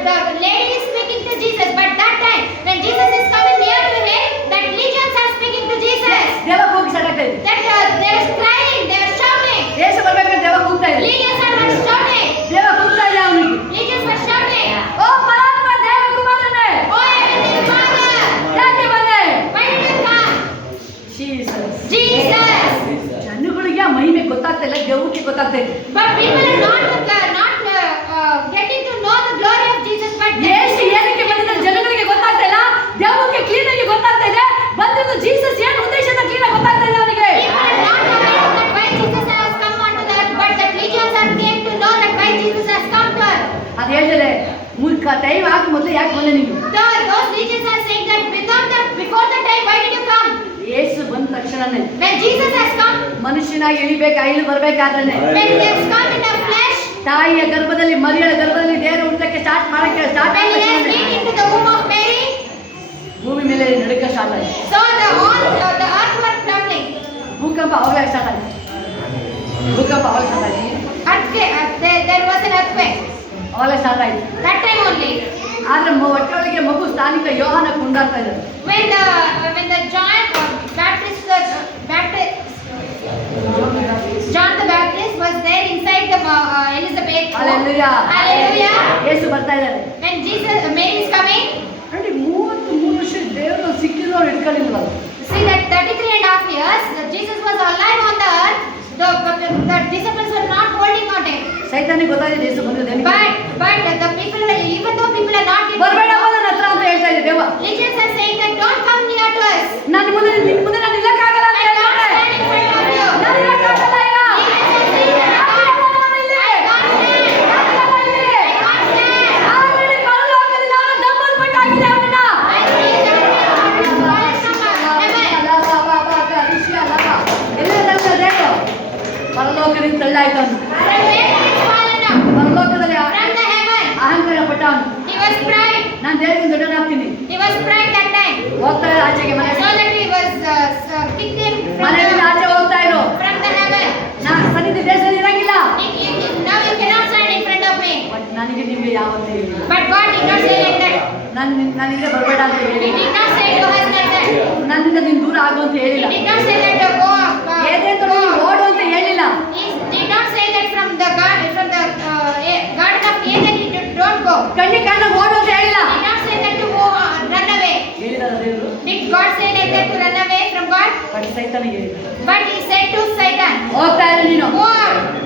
the lady is speaking to Jesus. But that time when Jesus is coming near to him, that legions are speaking to Jesus. ದೆವ್ವ ಕೂಗಿ start ಆಗ್ತಾ ಇದೆ. That they are crying, they are shouting. ಯೇಸು ಬರ್ಬೇಕಾದ್ರೆ ದೆವ್ವ ಕೂಗ್ತಾ ಇದೆ. Legions are shouting. ದೆವ್ವ ಕೂಗ್ತಾ ಇದೆ ಅವನಿಗೆ. Legions were shouting. ಓ ಪರಮಾತ್ಮ ದೇವ ಕುಮಾರನೇ, Oh Heavenly Father, ಯಾಕೆ ಬಂದೆ? why did you come? Jesus. Jesus. ಜನಗಳಿಗೆ ಆ ಮಹಿಮೆ ಗೊತ್ತಾಗ್ತಾ ಇಲ್ಲ, ದೆವ್ವಕ್ಕೆ ಗೊತ್ತಾಗ್ತಾ ಇದೆ. But people are not getting to know the glory of Jesus. But ಯೇಸು ಏನಕ್ಕೆ ಬಂದಿದ್ದಾರೆ ಜನಗಳಿಗೆ ಗೊತ್ತಾಗ್ತಾ ಇಲ್ಲ, ದೆವ್ವಕ್ಕೆ ಕ್ಲೀನ್ ಆಗಿ ಗೊತ್ತಾಗ್ತಾ ಇದೆ. ಬಂದಿದ್ದು ಜೀಸಸ್ ಏನು ಉದ್ದೇಶದ ಕ್ಲೀನ್ ಆಗಿ ಗೊತ್ತಾಗ್ತಾ ಇದೆ ಅವನಿಗೆ. people are not aware that why Jesus has come onto the earth, but the legions are came to know that why Jesus has come to earth. ಅದು ಹೇಳ್ತಾರೆ, ಮೂರ್ಖ ಟೈಮ್ ಆಗಿ ಮೊದಲು ಯಾಕೆ ಬಂದೆ ನೀನು? Those legions are saying that before the time, why did you come? ಯೇಸು ಬಂದ ತಕ್ಷಣನೇ When Jesus has come, ಮನುಷ್ಯನಾಗಿ ಇಳಿಬೇಕು, ಐಲು ಬರ್ಬೇಕಾದ್ರೆ when he has come in the flesh, ತಾಯಿಯ ಗರ್ಭದಲ್ಲಿ, ಮರಿಯಳ ಗರ್ಭದಲ್ಲಿ ದೇವರು ಹುಟ್ಟಕ್ಕೆ start when he has been into the womb of Mary, ಭೂಮಿ ಮೇಲೆ ನಡುಕ ಸ್ಟಾರ್ಟ್ ಆಗಿದೆ. so the earth was trembling. ಭೂಕಂಪ ಅವಾಗ ಸ್ಟಾರ್ಟ್ ಆಗಿದೆ. ಭೂಕಂಪ ಅವಾಗ ಸ್ಟಾರ್ಟ್ ಆಗಿದೆ. There was an earthquake. ಅವಾಗ ಸ್ಟಾರ್ಟ್ ಆಯ್ತು. That time only. ಆದ್ರೆ ಹೊಟ್ಟೆಯೊಳಗೆ ಮಗು ಸ್ಥಾನಿಕ ಯೋಹಾನ ಕುಂಡಾಡ್ತಾ ಇದ್ದಾರೆ. When the John the Baptist was there inside the Elizabeth. Hallelujah. Hallelujah. ಯೇಸು ಬರ್ತಾ ಇದ್ದಾರೆ. When Mary is coming, ನೋಡಿ 33 ವರ್ಷ ದೇವರು ಸಿಕ್ಕಿದ್ರು ಹಿಡ್ಕೊಳ್ಳಿಲ್ವಲ್ಲ. see that 33.5 years Jesus was alive on the earth. The disciples were not holding on him. ಸೈತಾನಿಗೆ ಗೊತ್ತಾಗಿದೆ ಯೇಸು ಬಂದಿದ್ದಾನೆ. But the people, even though people are not getting, ಬರಬೇಡ ನನ್ನ ಹತ್ರ ಅಂತ ಹೇಳ್ತಾ ಇದೆ ದೇವ. legions are saying that don't come near to us. ನಾನು ಮುಂದೆ ನಾನು ನಿಲ್ಲಕ್ಕಾಗಲ್ಲ ಅಂತ I can't ಹೇಳ್ತಾರೆ. stand in front of you. ನಾನು ನಿಲ್ಲಕ್ಕಾಗಲ್ಲ ಈಗ. Legions are saying that I can't stand. Already ಪರಲೋಕದಲ್ಲಿ ನಾನು ದಬ್ಬಲ್ಪಟ್ಟಾಗಿದೆ ಅವನನ್ನ. I see that he is fallen from heaven. ಎಲ್ಲ ದೇವರು ಪರಲೋಕದಿಂದ ತಳ್ಳಾಯ್ತು ಅವನು. From where he is fallen now? ಪರಲೋಕದಲ್ಲಿ From the heaven. ಅಹಂಕಾರ ಪಟ್ಟವನು. He was pride. ನಾನು ದೇವರಿಗೆ ದೊಡ್ಡನಾಗ್ತೀನಿ. He was pride that time. ಹೋಗ್ತಾ ಇರೋ ಆಚೆಗೆ ಮನೆ So that he was kicked him from ಮನೆಯಿಂದ ಆಚೆ ಹೋಗ್ತಾ ಇರೋ. the heaven. ನಾನು ಸನ್ನಿಧಿ ದೇಶದಲ್ಲಿ ಇರಂಗಿಲ್ಲ. Now you cannot stand in front of me. But ನನಗೆ ನಿಮಗೆ ಯಾವತ್ತೂ ಹೇಳಿಲ್ಲ. But God did not say like that. ನನ್ನಿಂದ ಬರಬೇಡ ಅಂತ He ಹೇಳಿಲ್ಲ. did not say to us like that. ನನ್ನಿಂದ ನೀನು ದೂರ ಆಗು ಅಂತ He ಹೇಳಿಲ್ಲ. did not say that Eden ತರ ಓಡು ಅಂತ ಹೇಳಿಲ್ಲ. He did not say that from the garden of Eden he don't go. ಕಣ್ಣಿ ಕಣ್ಣ ಓಡು ಅಂತ ಹೇಳಿಲ್ಲ. He did not say that to go run away. ಹೇಳಿದಾರ ದೇವರು. Did God say like that to run away from God? But ಸೈತಾನಿಗೆ ಹೇಳಿದ. But he said to Satan, ಹೋಗ್ತಾ ಇರು ನೀನು. go,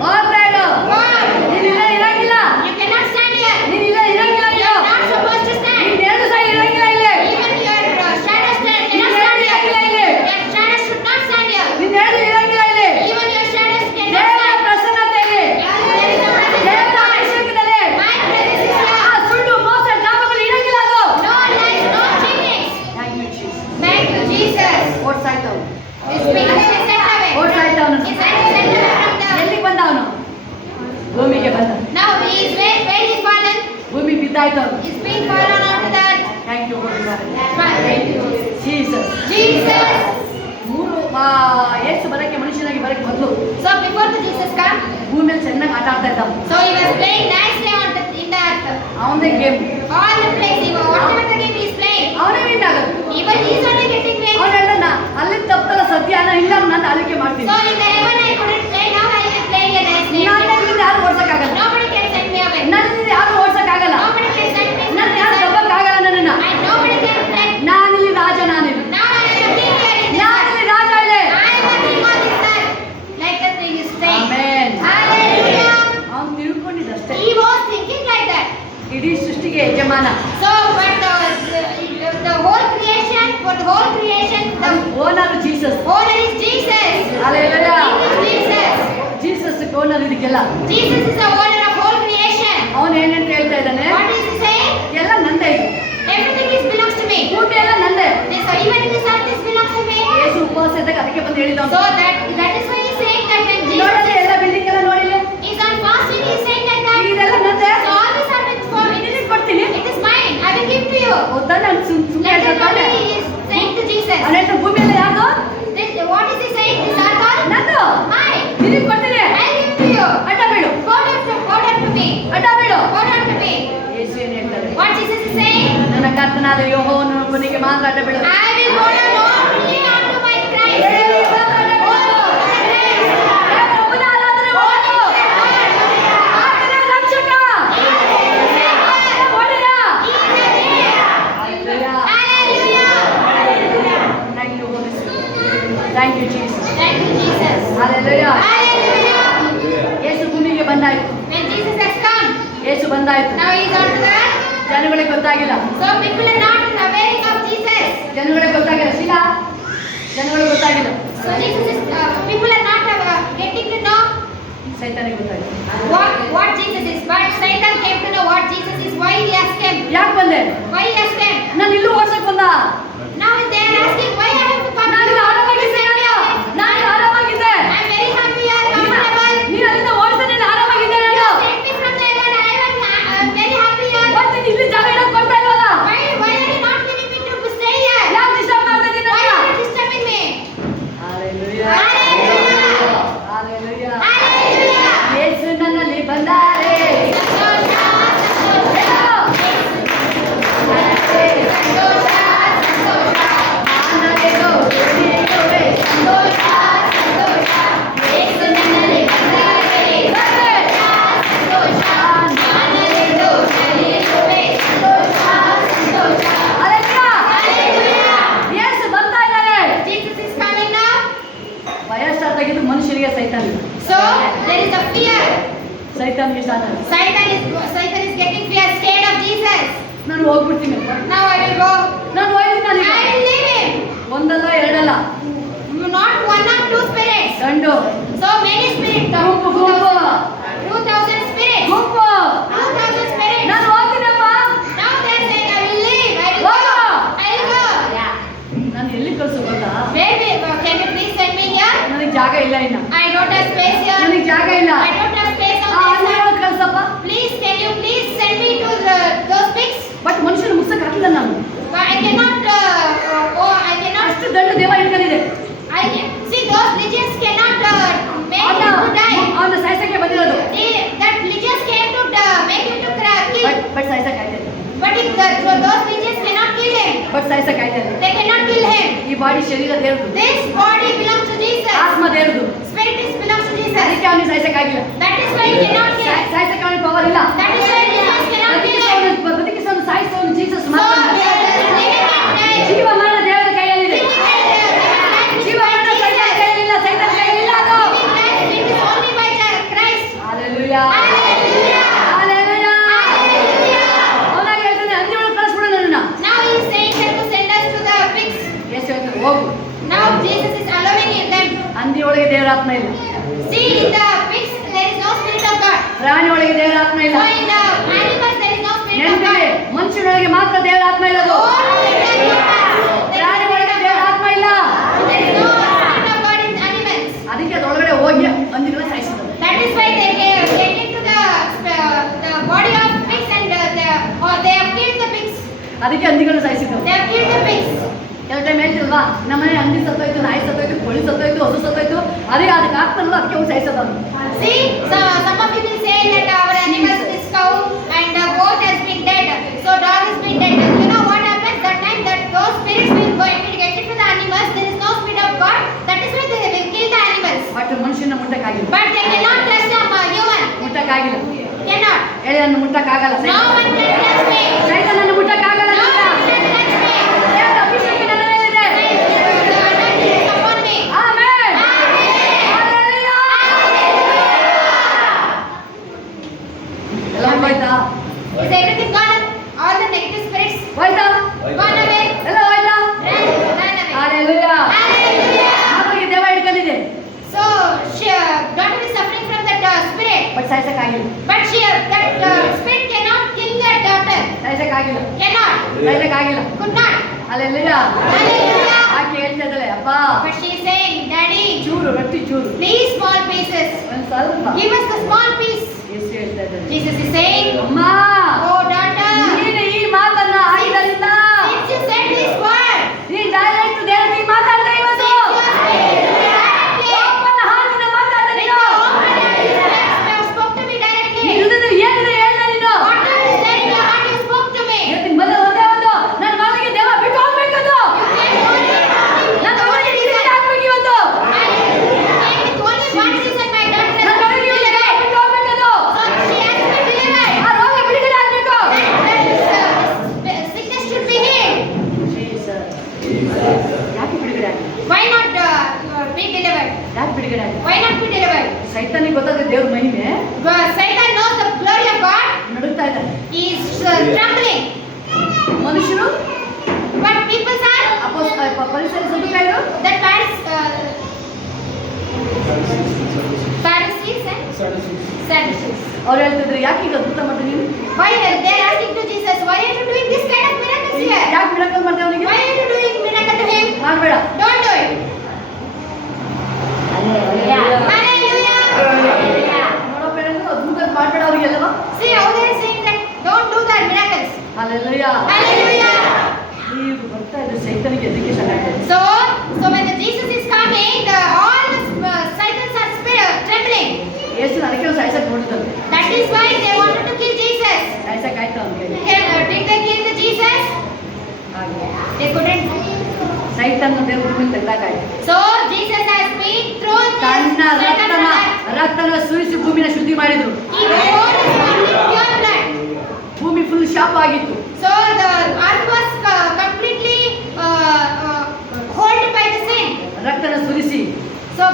ಹೋಗ್ತಾ ಇರು. go. ನೀನು ಇಲ್ಲೇ ಇರಂಗಿಲ್ಲ. You cannot stand here. ನೀನು ಇಲ್ಲೇ ಇರಂಗಿಲ್ಲ You ನೀನು. are not supposed to stand. ನೀನು ಎರಡು ಸಹ ಇರಂಗಿಲ್ಲ ಇಲ್ಲೇ. Even your shadow cannot stand here. Your shadow should not stand here. ನೀನು ಎರಡು ಇರಂಗಿಲ್ಲ ಇಲ್ಲಿ. Even your shadows cannot ದೇವರ stand. ಪ್ರಸನ್ನತೆಯಲ್ಲಿ, There is a presence of ದೇವರ God. ಅಭಿಷೇಕದಲ್ಲಿ My presence is ಆ here. ಸುಳ್ಳು ಮೋಸ ಜಾಮಗಳು ಇರಂಗಿಲ್ಲ ಅದು. No lies, no cheating. Thank you, Jesus. ಓಡ್ಸಾಯ್ತು ಅವನು. His spirit is sent away. ಓಡ್ಸಾಯ್ತು ಅವನು. His hand is sent away from ಆಟ ಆಡ್ತಾ ಇದ್ದ. So he was playing nicely on in the earth. ಅವನದೇ game, All the plays, whatever the game he is playing, ಅವನೇ win ಆಗೋದು. even he is only getting win. ಅವನು ಹೇಳ್ದ ಅಲ್ಲಿ ತಪ್ಪಲ್ಲ ಸತ್ಯ, ಇಲ್ಲ ನಾನು ಆಳ್ವಿಕೆ ಮಾಡ್ತೀನಿ. So in the heaven I couldn't play, now I will play here nicely. ನನ್ನಿಂದ ಯಾರು ಓಡ್ಸಕ್ಕಾಗಲ್ಲ, Nobody can send me away. ನನ್ನಿಂದ ಯಾರು ಓಡ್ಸಕ್ಕಾಗಲ್ಲ, Nobody can send me. ನನ್ನ ಯಾರು ತಪ್ಪಕ್ಕಾಗಲ್ಲ ನನ್ನನ್ನ. And nobody can play. ನಾನಿಲ್ಲಿ ರಾಜ, ನಾನಿಲ್ಲಿ Now I am a king here in this earth. ನಾನಿಲ್ಲಿ ರಾಜ ಇಲ್ಲಿ. I am a king on this earth. Like the thing is saying. Amen. Hallelujah. ಅವನು ತಿಳ್ಕೊಂಡಿದ್ದಷ್ಟೇ, He was thinking like that. ಇಡೀ ಸೃಷ್ಟಿಗೆ ಯಜಮಾನ. So, but the whole creation, for the whole creation, the owner Jesus. owner is Jesus. Hallelujah. King is Jesus. Jesus owner ಇದಕ್ಕೆಲ್ಲ. Jesus is the owner of whole creation. ಅವನು ಏನಂತ ಹೇಳ್ತಾ ಇದ್ದಾನೆ, What is he saying? ಎಲ್ಲ ನಂದೇ ಇದು, Everything is belongs to me. ಭೂಮಿ ಎಲ್ಲ ನಂದೇ. So even in this earth, this belongs to me. ಯೇಸು ಉಪವಾಸ ಇದ್ದಾಗ ಅದಕ್ಕೆ ಬಂದು ಹೇಳಿದ. So that is why he is saying that when Jesus ನೋಡಲಿ ಎಲ್ಲ ಬಿಲ್ಡಿಂಗ್ ಎಲ್ಲ ನೋಡಿಲ್ಲ, is on fasting, he is saying like that. ಇದೆಲ್ಲ ನಂದೇ, So all these are meant for me. ನಿನಗೆ ಕೊಡ್ತೀನಿ. It is mine. I will give to you. ಗೊತ್ತಾ, ನಾನು ಸುಮ್ಮನೆ Like that ಹೇಳ್ತಾನೆ. only he is saying to Jesus. ಅವನು ಹೇಳ್ತಾ ಭೂಮಿ ಎಲ್ಲ ಯಾರ್ದು, What is he saying? This earth all ನಂದು, mine. ನಿನಗೆ ಕೊಡ್ತೀನಿ. I give to you. ಅಡ್ಡ ಬೀಳು, Go down to me. ಅಡ್ಡ ಬೀಳು. Go down to me. ಯೇಸು ಏನು ಹೇಳ್ತಾರೆ, What Jesus is saying? ನನ್ನ ಕರ್ತನಾದ ಯೆಹೋವನಿಗೆ ಮಾತ್ರ ಅಡ್ಡ ಬೀಳು. I will go down only unto my Christ. ಒಬ್ಬನ ಆರಾಧನೆ ಮಾಡು. ಆತನೇ ರಕ್ಷಕ. ಹೊಡಿರಾ. Hallelujah. Thank you, Holy Spirit. Thank you, Jesus. Thank you, Jesus. Hallelujah. Hallelujah. ಯೇಸು ಭೂಮಿಗೆ ಬಂದಾಯ್ತು, When Jesus has come, ಯೇಸು ಬಂದಾಯ್ತು. now he is on to earth. ಜನಗಳಿಗೆ ಗೊತ್ತಾಗಿಲ್ಲ, So people are not aware of Jesus. ಜನಗಳಿಗೆ ಗೊತ್ತಾಗಿಲ್ಲ, ಶೀಲಾ ಜನಗಳಿಗೆ ಗೊತ್ತಾಗಿಲ್ಲ, So Jesus is, people are not getting to know ಸೈತಾನಿಗೆ ಗೊತ್ತಾಗಿಲ್ಲ. what Jesus is. But Satan came to know what Jesus is. Why he has come? ಯಾಕೆ ಬಂದೆ, Why he has come? ನಾನು ಇಲ್ಲೂ ಓಡ್ಸಕ್ ಬಂದ, Now they are asking why I have to come. ನಾನು ಆರಾಮಾಗಿದ್ದೆ, ನಾನು ಆರಾಮಾಗಿದ್ದೆ, I'm very happy. I am comfortable. ನೀನು ಅಲ್ಲಿಂದ ಓಡಿಸ್ತಾನೆ, ನಾನು ಆರಾಮಾಗಿದ್ದೆ. You ನಾನು sent me from the heaven. I am very happy here. ಮತ್ತೆ ನೀನು ಇಲ್ಲಿ ಜಾಗ ಇಡಕ್ ಬರ್ತಾ ಇಲ್ವಲ್ಲ, Why are you not leaving me to stay here? ಯಾಕೆ ಡಿಸ್ಟರ್ಬ್ ಮಾಡ್ತಾ ಇದ್ದೀನಿ Why ನನ್ನ? are you disturbing me? Hallelujah. Hallelujah. Hallelujah. Hallelujah. ಯೇಸು ನನ್ನಲ್ಲಿ ಬಂದಾರೆ. ಸಂತೋಷ, ಸಂತೋಷ. ಸಂತೋಷ, ಸಂತೋಷ. ಆನಂದಕ್ಕೂ ಖುಷಿಗೂ ಸಂತೋಷ, ಸಂತೋಷ. ಯೇಸು ನನ್ನಲ್ಲಿ ಬಂದಾರೆ. ಸಂತೋಷ, ಆನಂದಕ್ಕೂ ಖುಷಿಗೂ ಸಂತೋಷ, ಸಂತೋಷ. Hallelujah. Hallelujah. ಯೇಸು ಬರ್ತಾ ಇದ್ದಾನೆ. Jesus is coming now. ಭಯ ಸ್ಟಾರ್ಟ್ ಆಗಿದ್ದು ಮನುಷ್ಯರಿಗೆ, Satan So there is a fear. ಸೈತಾನ್ಗೆ ಸ್ಟಾರ್ಟ್ ಆಗಿದೆ. Satan is getting fear, scared of Jesus. ನಾನು ಹೋಗ್ಬಿಡ್ತೀನಿ ಅಂತ, Now I will go. ನಾನು ಹೋಯ್ತೀನಿ, I ನಾನು will leave him. ಒಂದಲ್ಲ ಎರಡಲ್ಲ, Not one or two spirits. ಗಂಡು So many spirits. ಗುಂಪು ಗುಂಪು 2000 spirits. ಗುಂಪು, 2000 spirits. ನಾನು ಹೋಗ್ತೀನಮ್ಮ, Now they are saying, I will leave. I will ಹೋಗು. go. I will go. ನಾನು ಎಲ್ಲಿ ಕಳ್ಸು ಗೊತ್ತಾ, Can you please send me here? ನನಗೆ ಜಾಗ ಇಲ್ಲ, ಇನ್ನ I don't have space here. ನನಗೆ ಜಾಗ ಇಲ್ಲ. I don't have space ಆ on this. ಅಂಗಡಿಯೊಳಗೆ ಕಳ್ಸಪ್ಪ. Please, can you please send me to those pigs? But ಮನುಷ್ಯನ ಮುಗ್ಸಕ್ ಹಾಕಿಲ್ಲ ನಾನು, But I cannot. I cannot. ಅಷ್ಟು ದೊಡ್ಡ ದೇವ ಇಟ್ಕೊಂಡಿದೆ. I can see those legions cannot make him to die. ಅವನ ಸಾಯ್ಸಕ್ಕೆ ಬಂದಿರೋದು, That legions came to make him to kill. But ಸಾಯ್ಸಕ್ ಆಯ್ತದೆ, But if those legions cannot kill him, but ಸಾಯ್ಸಕ್ ಆಯ್ತದೆ. they cannot kill him. ಈ body ಶರೀರ ದೇವ್ರದು, This body belongs to Jesus. ಆತ್ಮ ದೇವ್ರದು, Spirit belongs to Jesus. ಅದಕ್ಕೆ ಅವನಿಗೆ ಸಾಯ್ಸಕ್ ಆಗಿಲ್ಲ. That is why he cannot kill. ಸಾಯ್ಸಕ್ ಅವನಿಗೆ ಪವರ್ ಇಲ್ಲ. That is why Jesus cannot kill him. ಬದುಕಿಸೋನು ಸಾಯಿಸೋನು ಜೀಸಸ್ So ಮಾತ್ರ. living and dying. ಜೀವ ಮರಣ ದೇವರ ಕೈಯಲ್ಲಿದೆ. ಜೀವ ಮರಣ ಸೈತಾನ ಕೈಯಲ್ಲಿಲ್ಲ, ಸೈತಾನ ಕೈಯಲ್ಲಿಲ್ಲ ಅದು. Living life, it is only by Christ. Hallelujah. Hallelujah. Hallelujah. Hallelujah. ಅವನಾಗ ಹೇಳ್ತಾನೆ, ಅಂಜೊಳಗೆ ಕಳಿಸ್ಬಿಡು ನನ್ನನ್ನ. Now he is saying that to send us to the pigs. ಯೇಸು ಹೇಳ್ತಾನೆ, ಹೋಗು. Now Jesus is allowing them. ಹಂದಿ ಒಳಗೆ ದೇವರ ಆತ್ಮ ಇಲ್ಲ, See, in the pigs there is no spirit of God. ಪ್ರಾಣಿ ಒಳಗೆ ದೇವರ ಆತ್ಮ ಇಲ್ಲ. So in the animals there is no spirit of ನೆನಪಿದೆ, God. ಮನುಷ್ಯನೊಳಗೆ ಮಾತ್ರ ದೇವರ ಆತ್ಮ ಇರೋದು, Only in the humans there ಪ್ರಾಣಿ is ಒಳಗೆ ದೇವರ ಆತ್ಮ ಇಲ್ಲ. no spirit of God in animals. ಅದಕ್ಕೆ ಅದರೊಳಗಡೆ ಹೋಗಿ ಹಂದಿಗಳನ್ನ ಸಾಯಿಸಿದ್ರು. That is why they get into the body of pigs and they have killed the pigs. ಅದಕ್ಕೆ ಹಂದಿಗಳನ್ನ ಸಾಯಿಸಿದ್ರು. They have killed the pigs. ಎರಡು ಟೈಮ್ ಹೇಳ್ತಿಲ್ವಾ, ನಮ್ಮನೆ ಹಂದಿ ಸತ್ತೋಯ್ತು, ನಾಯಿ ಸತ್ತೋಯ್ತು, ಕೋಳಿ ಸತ್ತೋಯ್ತು, ಹಸು ಸತ್ತೋಯ್ತು, ಅದಕ್ಕೆ ಆತ್ಮನಲ್ಲ, ಅದಕ್ಕೆ ಹೋಗಿ ಸಾಯಿಸೋದು. See, some of you will ನನ್ನ ಮುಟ್ಟಕ್ಕಾಗಲ್ಲ. No one can touch me. ಸೈತಾನ್ ನನ್ನ ಮುಟ್ಟಕ್ಕಾಗಲ್ಲ. No one can touch me. ದೇವರ ಅಭಿಷೇಕ ನನ್ನ ಮೇಲಿದೆ. The anointing is upon me. Amen. Amen. Hallelujah. ಎಲ್ಲ ಹೋಯ್ತಾ? Is everything gone? All the negative spirits ಹೋಯ್ತಾ? gone away? ಎಲ್ಲ ಹೋಯ್ತಾ? Run away. ಹಲ್ಲೆಲೂಯಾ. Hallelujah. ಅವರಿಗೆ ದೇವ ಹಿಡ್ಕೊಂಡಿದೆ. So daughter is suffering from that spirit, but ಸಾಯ್ಸಕ್ಕಾಗಿಲ್ಲ. but that spirit cannot kill that daughter. ಸಾಯ್ಸಕ್ಕಾಗಿಲ್ಲ. Cannot. ಸಾಯ್ಸಕ್ಕಾಗಿಲ್ಲ. Could not. Hallelujah. Hallelujah. ಆಕೆ ಹೇಳ್ತಾ ಇದ್ದಾಳೆ, ಅಪ್ಪ But she is saying, Daddy, ಚೂರು ರೊಟ್ಟಿ ಚೂರು please small pieces. ಒಂದ್ ಸ್ವಲ್ಪ. Give us the small piece. ಯೇಸು ಹೇಳ್ತಾ ಇದ್ದಾನೆ, Jesus is saying, ಅಮ್ಮ oh daughter, ನೀನು ಈ ಮಾತನ್ನ ಆಡಿದರಿಂದ since you said this word, ನೀನ್ ಡೈರೆಕ್ಟ್ ದೇವರಿಗೆ ಮಾತಾಡ್ತಾ ಇವತ್ತು. ಓಪನ್ ಹಾರ್ಟಿನ ಮಾತಾಡ್ತಾ ನೀನು. spoke to me directly. ನೀನು ಹೃದಯದಲ್ಲಿ ಏನಿದೆ ಹೇಳ್ತಾ ನೀನು. Whatever is there in your heart, you spoke to me. ಇವತ್ತಿನ ಮೊದಲು ಒಂದೇ ಒಂದು ನನ್ನ ಮಗನಿಗೆ ದೇವ ಬಿಟ್ಟು ಹೋಗ್ಬೇಕದು. ನನ್ನ ಮಗನಿಗೆ ಡಿಲಿವರಿ ಆಗ್ಬೇಕು ಇವತ್ತು. ನನ್ನ ಮಗನಿಗೆ ದೇವ ಬಿಟ್ಟು ಹೋಗ್ಬೇಕದು. ಆ ರೋಗ ಬಿಡುಗಡೆ ಆಗ್ಬೇಕು. ಯಾಕೆ ಬಿಡುಗಡೆ ಆಗ್ಬೇಕು? Why not be delivered? ಯಾಕೆ ಬಿಡುಗಡೆ ಆಗ್ಬೇಕು? Why not be delivered? ಸೈತಾನಿಗೆ ಗೊತ್ತಾದ್ರೆ ದೇವ್ರ ಮಹಿಮೆ Satan knows the glory of God. ನಡುತ್ತಾ ಇದ್ದಾನೆ. He is trembling. ಮನುಷ್ಯರು But people are ಪರಿಸರ ಸದುಕಾಯರು that Pharisees and Sadducees. ಅವ್ರು ಹೇಳ್ತಿದ್ರು, ಯಾಕೆ ಈಗ ಅದ್ಭುತ ಮಾಡ್ತೀನಿ ನೀನು? Why they are asking to Jesus, why are you doing this kind of miracles here? ಯಾಕೆ ಮಿರಾಕಲ್ ಮಾಡ್ದೆ ಅವನಿಗೆ? Why are you doing miracle to him? ಮಾಡಬೇಡ. Don't do it. Hallelujah. ನೋಡಪ್ಪ ಹೇಳಿದ್ರು, ಅದ್ಭುತ ಮಾಡಬೇಡ ಅವ್ರಿಗೆಲ್ಲವ. See how they are saying that don't do that miracles. Hallelujah. Hallelujah. ಈಗ ಬರ್ತಾ ಇದೆ ಸೈತಾನಿಗೆ ಎಜುಕೇಶನ್ ಆಗ್ತದೆ. So when the Jesus is coming, all the Satans are trembling. ಯೇಸು ಅದಕ್ಕೆ ಸಾಯ್ಸಕ್ ನೋಡಿದ್ರು. That is why they wanted to kill Jesus. ಸಾಯ್ಸಕ್ ಆಯ್ತು ಅವ್ನಿಗೆ. Did they kill the Jesus? They couldn't. ಸೈತಾನ ದೇವ್ರ ಮೇಲೆ ತೆಗ್ದಾಕಾಯ್ತು. So Jesus has been thrown ತನ್ನ ರಕ್ತನ ಸುರಿಸಿ ಭೂಮಿನ ಶುದ್ಧಿ ಮಾಡಿದ್ರು. He poured his blood with pure blood. ಭೂಮಿ ಫುಲ್ ಶಾಪ ಆಗಿತ್ತು. So the earth was completely held by the sin. ರಕ್ತನ ಸುರಿಸಿ So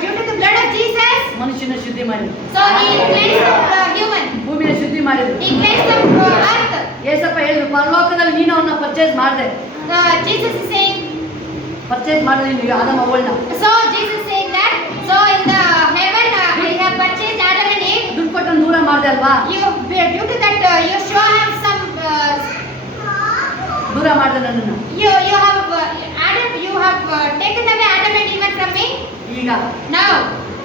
due to the blood of Jesus, ಮನುಷ್ಯನ ಶುದ್ಧಿ ಮಾಡಿದ್ರು. so he cleansed the human. ಭೂಮಿನ ಶುದ್ಧಿ ಮಾಡಿದ್ರು. He cleansed the earth. Yesappa ಹೇಳಿದ್ರು, ಪರಲೋಕದಲ್ಲಿ ನೀನು ಅವನ್ನ ಪರ್ಚೇಸ್ ಮಾಡಿದೆ. Jesus is saying, ಪರ್ಚೇಸ್ ಮಾಡಿದ್ರೆ ನೀವು ಆದಮ ಅವಳನ್ನ so Jesus is saying that, so in the heaven we have purchased Adam and Eve. ದುಡ್ಡು ಕೊಟ್ಟು ದೂರ ಮಾಡಿದೆ ಅಲ್ವಾ? Due to that you sure have some ದೂರ ಮಾಡಿದೆ ನನ್ನನ್ನು. you have Adam, you have taken away Adam and Eve from me. ಈಗ Now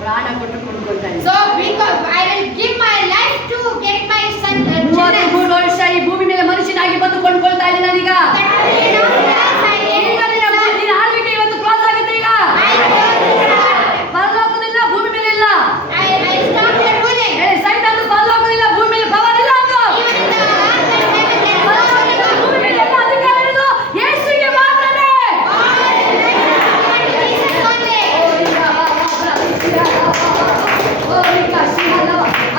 ಪ್ರಾಣ ಕೊಟ್ಟು ಕೊಂಡ್ಕೊಳ್ತಾ ಇದ್ದೀನಿ. so because I will give my life to get my son. 33 ವರ್ಷ ಈ ಭೂಮಿ ಮೇಲೆ ಮನುಷ್ಯನಾಗಿ ಬಂದು ಕೊಂಡ್ಕೊಳ್ತಾ ಇದ್ದೀನಿ ನಾನೀಗ. ಈಗ ನಿನ್ನ ಆಳ್ವಿಕೆ ಇವತ್ತು ಕ್ಲಾಸ್ ಆಗುತ್ತೆ. ಈಗ ಪರಲೋಕದಿಲ್ಲ, ಭೂಮಿ ಮೇಲೆ ಇಲ್ಲ. I stop the ruling. ಹೇಳಿ, ಸೈತಾನ ಪರಲೋಕದಿಲ್ಲ, ಭೂಮಿ ಮೇಲೆ ಪವರ್ ಇಲ್ಲ ಅಂತ. Even in the earth and heaven there is ಪರಲೋಕದಿಲ್ಲ, ಭೂಮಿ ಮೇಲೆ ಎಲ್ಲ ಅಧಿಕಾರ ಇರೋದು ಯೇಸುವಿಗೆ ಮಾತ್ರನೇ. Jesus only.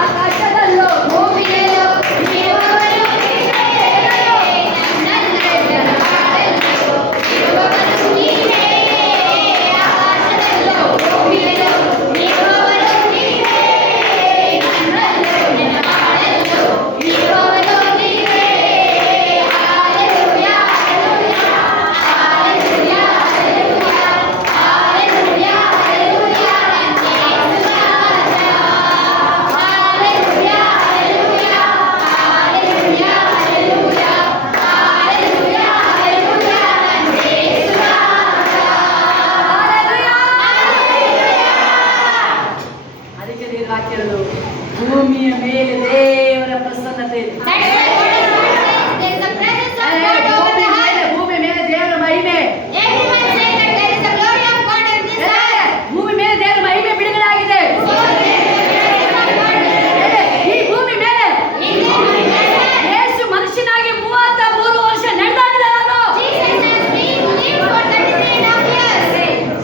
ಆಕಾಶದಲ್ಲೋ ಭೂಮಿಯಲ್ಲೋ ಇರುವವರು ನೀವೇ. ನನ್ನನ್ನು ಮಾಡಲು ಇರುವವರು ನೀವೇ. ಆಕಾಶದಲ್ಲೂ ಭೂಮಿಯಲ್ಲೂ ಇರುವವರು ನೀವೇ. ನನ್ನನ್ನು ಮಾಡಲು ಇರುವವರು ನೀವೇ. Hallelujah, hallelujah, hallelujah, hallelujah, hallelujah, ಅದಕ್ಕೆ ನೀರು ಹಾಕಿರೋದು ಭೂಮಿಯ ಮೇಲೆ ದೇವರ ಪ್ರಸನ್ನತೆ ಇದೆ. there is a presence of God over the earth. ಭೂಮಿ ಮೇಲೆ ದೇವರ ಮಹಿಮೆ. Everyone say that there is a glory of God in this earth. ಭೂಮಿ ಮೇಲೆ ದೇವರ ಮಹಿಮೆ ಬಿಡುಗಡೆ ಆಗಿದೆ. ಈ ಭೂಮಿ ಮೇಲೆ ಯೇಸು ಮನುಷ್ಯನಾಗಿ 33 ವರ್ಷ ನಡೆದಾಡಿದ ನಾನು.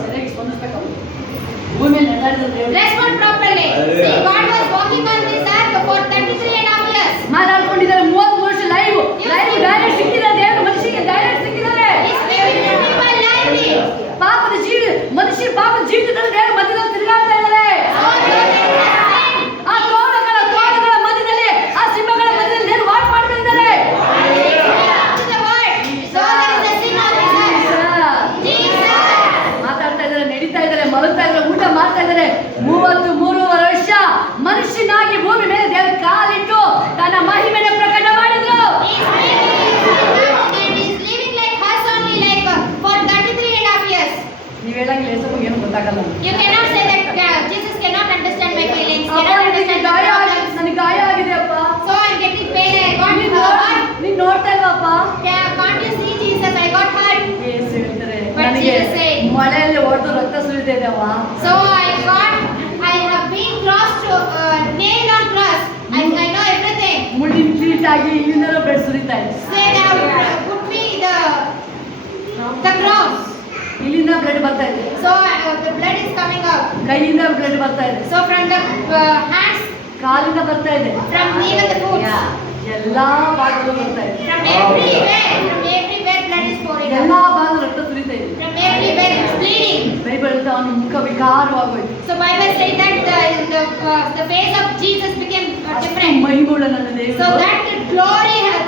ಸರಿಯಾಗಿ ಸ್ಪಂದಿಸ್ಬೇಕು. ಭೂಮಿ ಮೇಲೆ ನಡೆದಾಡಿದ ದೇವರು Respond properly. See, God was walking on this earth for 33.5 years. ಇದಾವ. So I have been crossed to nailed on cross. I know everything. ಮುಳ್ಳಿನ ಕಿರೀಟಾಗಿ ಇಲ್ಲಿಂದ ಬ್ಲಡ್ ಸುರಿತಾ ಇದೆ. Say they have put me the cross. ಇಲ್ಲಿಂದ blood ಬರ್ತಾ ಇದೆ. So the blood is coming out. ಕೈಯಿಂದ blood ಬರ್ತಾ ಇದೆ. So from the hands, ಕಾಲಿಂದ ಬರ್ತಾ ಇದೆ. from even the foot, ಎಲ್ಲಾ ಭಾಗದಲ್ಲೂ ಬರ್ತಾ ಇದೆ. from everywhere blood is pouring ಎಲ್ಲಾ out. ಭಾಗ ರಕ್ತ ಸುರಿತಾ ಇದೆ. From everywhere it's bleeding. Bible ಅವನ ಮುಖ ವಿಕಾರವಾಗೋಯ್ತು. So Bible says that the face of Jesus became different. ಮಹಿಮುಳ್ಳ ನನ್ನ So ದೇವರು, that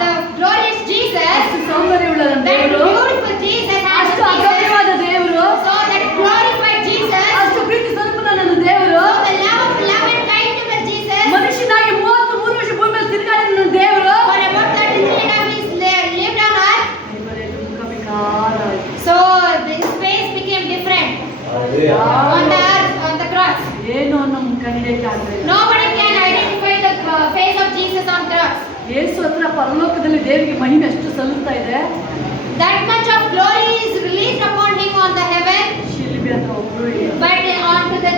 the glorious Jesus, ಅಷ್ಟು ಸೌಂದರ್ಯವುಳ್ಳ ನನ್ನ that ದೇವರು, beautiful Jesus, ಅಷ್ಟು ಅಗಮ್ಯವಾದ ದೇವರು, so that glorified Jesus, ಅಷ್ಟು ಪ್ರೀತಿ ಸ್ವರೂಪದ ನನ್ನ ದೇವರು, so the love and kindness of Jesus, ಮನುಷ್ಯನಾಗಿ 33 ವರ್ಷ ಭೂಮಿ ಮೇಲೆ ತಿರುಗಾಡಿದ ನನ್ನ ದೇವರು, for about 33 and a half years lived on earth. Bible ಮುಖ ವಿಕಾರವಾಯ್ತು. So his face became different on the earth, on the cross. ಏನು ಅನ್ನೋ ಮುಖ ಹಿಡಿಯಕ್ಕೆ ಆಗಲಿಲ್ಲ. Nobody can identify the face of Jesus on cross. ಯೇಸು ಹತ್ರ ಪರಲೋಕದಲ್ಲಿ ದೇವರಿಗೆ ಮಹಿಮೆ ಎಷ್ಟು ಸಲ್ಲುತ್ತಾ ಇದೆ. That much of glory is released upon him on the heaven, ಶಿಲ್ಬಿ ಹತ್ರ ಒಬ್ರು ಇಲ್ಲ. but onto the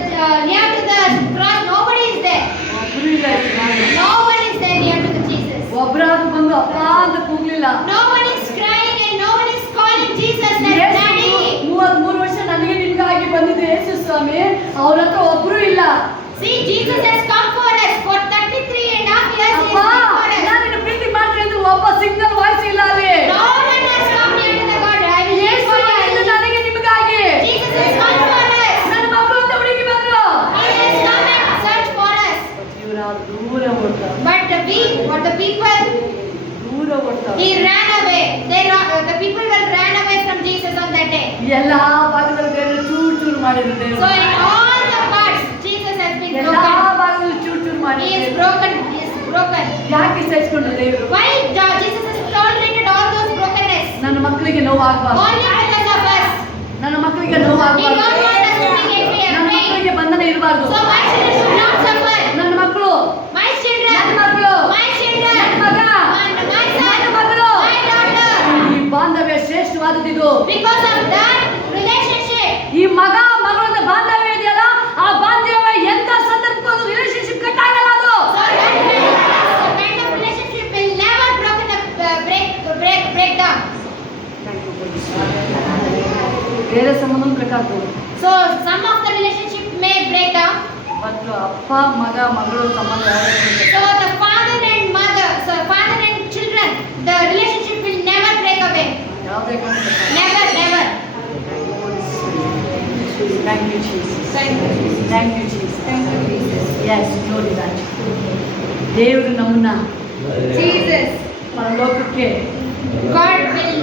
near to the cross nobody is there. ಒಬ್ರು ಇಲ್ಲ ಯಜಮಾನ. No one is there near to the Jesus. ಒಬ್ರಾದ್ರೂ ಬಂದು ಅಪ್ಪ ಅಂತ ಕೂಗ್ಲಿಲ್ಲ. No one is crying and no one is calling Jesus as Yesu Daddy. 33 ವರ್ಷ ನನಗೆ ನಿಮ್ಗಾಗಿ ಬಂದಿದ್ದ ಯೇಸು ಸ್ವಾಮಿ, ಅವ್ರ ಹತ್ರ ಒಬ್ರು ಇಲ್ಲ. See, Jesus has come for us for 33 and a half years. He ಅಪ್ಪ, has come for us. ನಾನು ನಿನ್ನ ಪ್ರೀತಿ ಮಾಡ್ತೀನಿ ಅಂದ್ರೆ ಒಬ್ಬ ಸಿಂಗಲ್ ವಾಯ್ಸ್ ಇಲ್ಲ ಅಲ್ಲಿ. No one has come near to the God. I will live Yesu for ಬಂದಿದ್ದು you. ನನಗೆ ನಿಮಗಾಗಿ. Jesus has come for us. ನನ್ನ ಮಕ್ಕಳು ಅಂತ ಹುಡುಗಿ ಬಂದ್ರು. He has come and searched for us. ಇವ್ರು ದೂರ ಓಡ್ತಾರೆ. But the people, ದೂರ ಓಡ್ತಾರೆ. he ran away. The people will ran away from Jesus on that day. ಎಲ್ಲಾ ಭಾಗದಲ್ಲಿ ದೇವರು ಚೂರ್ ಚೂರ್ ಮಾಡಿದ್ರು ದೇವರು. So in all the parts, Jesus has been ಎಲ್ಲಾ broken. ಭಾಗದಲ್ಲಿ ಚೂರ್ ಚೂರ್ He ಮಾಡಿದ್ರು. is broken. He is broken. ಯಾಕೆ ಸಹಿಸ್ಕೊಂಡ್ರು ದೇವರು? Why Jesus has tolerated all those brokenness? ನನ್ನ ಮಕ್ಕಳಿಗೆ ನೋವಾಗಬಾರ್ದು. Only because of us. ನನ್ನ ಮಕ್ಕಳಿಗೆ He don't ನೋವಾಗಬಾರ್ದು. want us to be angry ನನ್ನ and pain. ಮಕ್ಕಳಿಗೆ ಬಂಧನ ಇರಬಾರ್ದು. So my children should not suffer. ನನ್ನ ಮಕ್ಕಳು, My children, ನನ್ನ ಮಕ್ಕಳು, my children, ನನ್ನ ಮಗ, my son, ನನ್ನ ಮಗಳು, my daughter. ಈ ಬಾಂಧವ್ಯ ಶ್ರೇಷ್ಠವಾದದ್ದು. Because of that relationship, ಈ ಮಗ ಮಗಳ ಬಾಂಧವ್ಯ ಇದೆಯಲ್ಲ, ಆ ಬಾಂಧವ್ಯ ಎಂತ ಸಂದರ್ಭಕ್ಕೂ ರಿಲೇಶನ್ಶಿಪ್ ಕಟ್ ಆಗಲ್ಲ ಅದು. so that kind of relationship will never break down. ಬೇರೆ ಸಂಬಂಧ ಕಟ್ ಆಗ್ಬೋದು. So some of the relationship may break down. ಮತ್ತು ಅಪ್ಪ ಮಗ ಮಗಳು ಸಂಬಂಧ ಯಾವ್ದು? So the father and mother, so father and children, the relationship will never break away. ಯಾವುದೇ ಕಾರಣಕ್ಕೂ. Never, never. Thank you, Jesus. Thank you, Jesus. Thank you, Jesus. Thank you, Jesus. Yes, ನೋಡಿ that. ದೇವರು ನಮ್ಮನ್ನ Jesus, ಪರಲೋಕಕ್ಕೆ God will,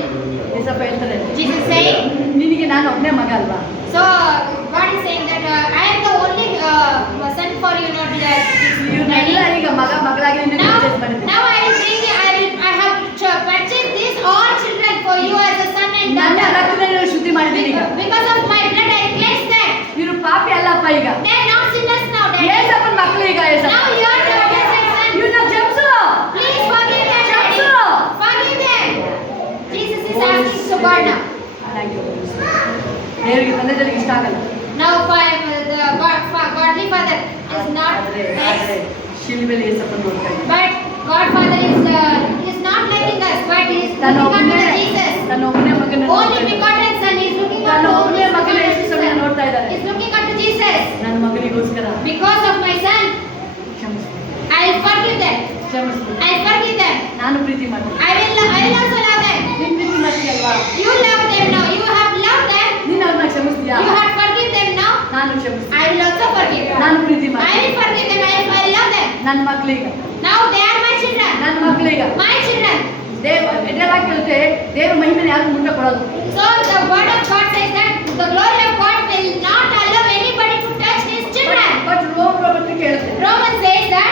Yesappa ಹೇಳ್ತಾರೆ, Jesus saying, ನಿನಗೆ ನಾನು ಒಬ್ಬನೇ ಮಗ ಅಲ್ವಾ? so God is saying that I am the only son for you, not the ಇವನ್ನೆಲ್ಲ ಈಗ ಮಗ ಮಗಳಾಗಿ ನಿನಗೆ purchase ಮಾಡಿದ್ದೀನಿ. Now I will bring you, I have purchased these all children for you as a son and ನನ್ನ daughter. ರಕ್ತದಲ್ಲಿ ಶುದ್ಧಿ ಮಾಡಿದ್ದೀನಿ ಈಗ. Because of my blood I cleanse them. ಇವರು ಪಾಪಿ ಅಲ್ಲಪ್ಪ ಈಗ. They are not sinners now, Daddy. ಏಸಪ್ಪನ ಮಕ್ಕಳು ಈಗ Yesappa. Now you are the blessed son. ಇವನ್ನ ಕ್ಷಮಿಸು. Please forgive them, Daddy. ಕ್ಷಮಿಸು. Forgive them. Jesus is asking to God now. ದೇವರಿಗೆ ತಂದೆಗಳಿಗೆ ಇಷ್ಟ ಆಗಲ್ಲ. Now the godly father is not ಆದ್ರೆ nice. ಶಿಲ್ಬೆಲಿ ಏಸಪ್ಪ ನೋಡ್ತಾ ಇದ್ದಾರೆ. But Godfather is not liking us, but he is ತನ್ನ looking ಒಬ್ಬನೇ unto Jesus. ತನ್ನ ಒಬ್ಬನೇ ಮಗನ Only begotten son is looking ತನ್ನ unto ಒಬ್ಬನೇ his ಮಗನ begotten ಯೇಸುವನ್ನು son. ನೋಡ್ತಾ ಇದ್ದಾರೆ. Is looking unto Jesus. ನನ್ನ ಮಗನಿಗೋಸ್ಕರ Because of my son, ಕ್ಷಮಿಸ್ಬಿಡು. I will forgive them. ಕ್ಷಮಿಸ್ಬಿಡು. I will forgive them. ನಾನು ಪ್ರೀತಿ ಮಾಡ್ತೀನಿ. I will also love them. ನೀನ್ ಪ್ರೀತಿ ಮಾಡ್ತೀಯಲ್ವಾ? You love them now. You have loved them. ನೀನು ಅವ್ರನ್ನ ಕ್ಷಮಿಸ್ತೀಯಾ? You have forgive them now. ನಾನು ಕ್ಷಮಿಸ್ತೀನಿ. I will also forgive them. ನಾನು ಪ್ರೀತಿ I ಮಾಡ್ತೀನಿ. will forgive them. I will love them. ನನ್ನ ಮಕ್ಕಳೀಗ Now they are my children. ನನ್ನ ಮಕ್ಕಳೀಗ My children. ದೇವರಾಗಿ ಕೇಳುತ್ತೆ, ದೇವ್ರ ಮಹಿಮೆನ ಯಾರು ಮುಂದೆ ಕೊಡೋದು. So the word of God says that the glory of God will not allow anybody to touch his children. But ರೋಮಪತ್ರ ಕೇಳುತ್ತೆ, Romans says that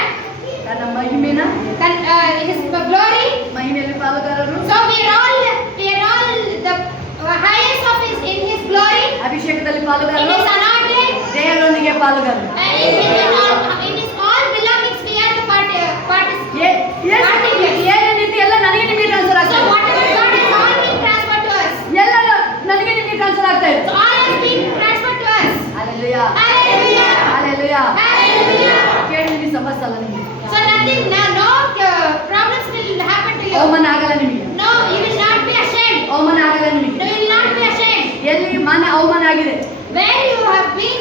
ತನ್ನ ಮಹಿಮೆನ his glory. ಮಹಿಮೆಯಲ್ಲಿ ಪಾಲುಗಾರರು, So we are all the highest of his in his glory. ಅಭಿಷೇಕದಲ್ಲಿ In ಪಾಲುಗಾರರು, his anointing. ದೇವರೊಂದಿಗೆ ಪಾಲುಗಾರರು. And in his all belongings we are the participants. ಏನೇ ರೀತಿ ಎಲ್ಲ ನನಗೆ ನಿಮಗೆ transfer So ಆಗ್ತದೆ. whatever God has all been transferred to us. ಎಲ್ಲ ನನಗೆ ನಿಮಗೆ ಟ್ರಾನ್ಸ್ಫರ್ ಆಗ್ತಾ ಇದೆ. So all has been transferred to us. ಆದರೆ ಅವಮಾನ ಆಗಿದೆ, where you have been,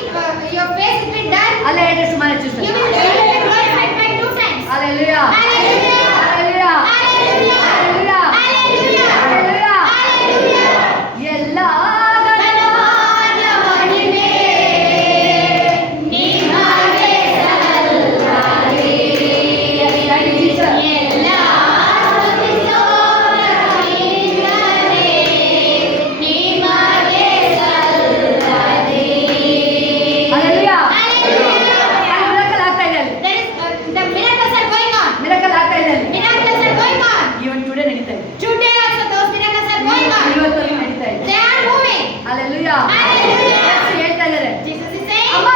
your face has been done, ಅಲ್ಲೇ ಎಡೆಷ್ಟು ಮನೆ you ಚೂಸ್ತಾರೆ. will be glorified by 2 times. Hallelujah. Hallelujah. Hallelujah. Hallelujah. Hallelujah. Hallelujah. Hallelujah. Hallelujah. ಎಲ್ಲ ಘನವಾದ ಮಹಿಮೆ ನಿಮಗೆ ಸಲ್ಲಲಿ. ಎಲ್ಲ ಸ್ತುತಿಸೋಣ ಕೀರ್ತನೆ ನಿಮಗೆ ಸಲ್ಲಲಿ. Hallelujah. Hallelujah. ಮಿರಾಕಲ್ ಆಗ್ತಾ ಇದೆ ಅಲ್ಲಿ. There is, the miracles are going on. Miracle ಆಗ್ತಾ ಇದೆ ಅಲ್ಲಿ. Miracles are going on. Even today ನಡೀತಾ ಇದೆ. Today also those miracles are going on. ಇವತ್ತವರೆಗೂ ನಡೀತಾ ಇದೆ. They are moving. Hallelujah. Hallelujah. ಯೇಸು ಹೇಳ್ತಾ ಇದ್ದಾರೆ, Jesus is saying, ಅಮ್ಮ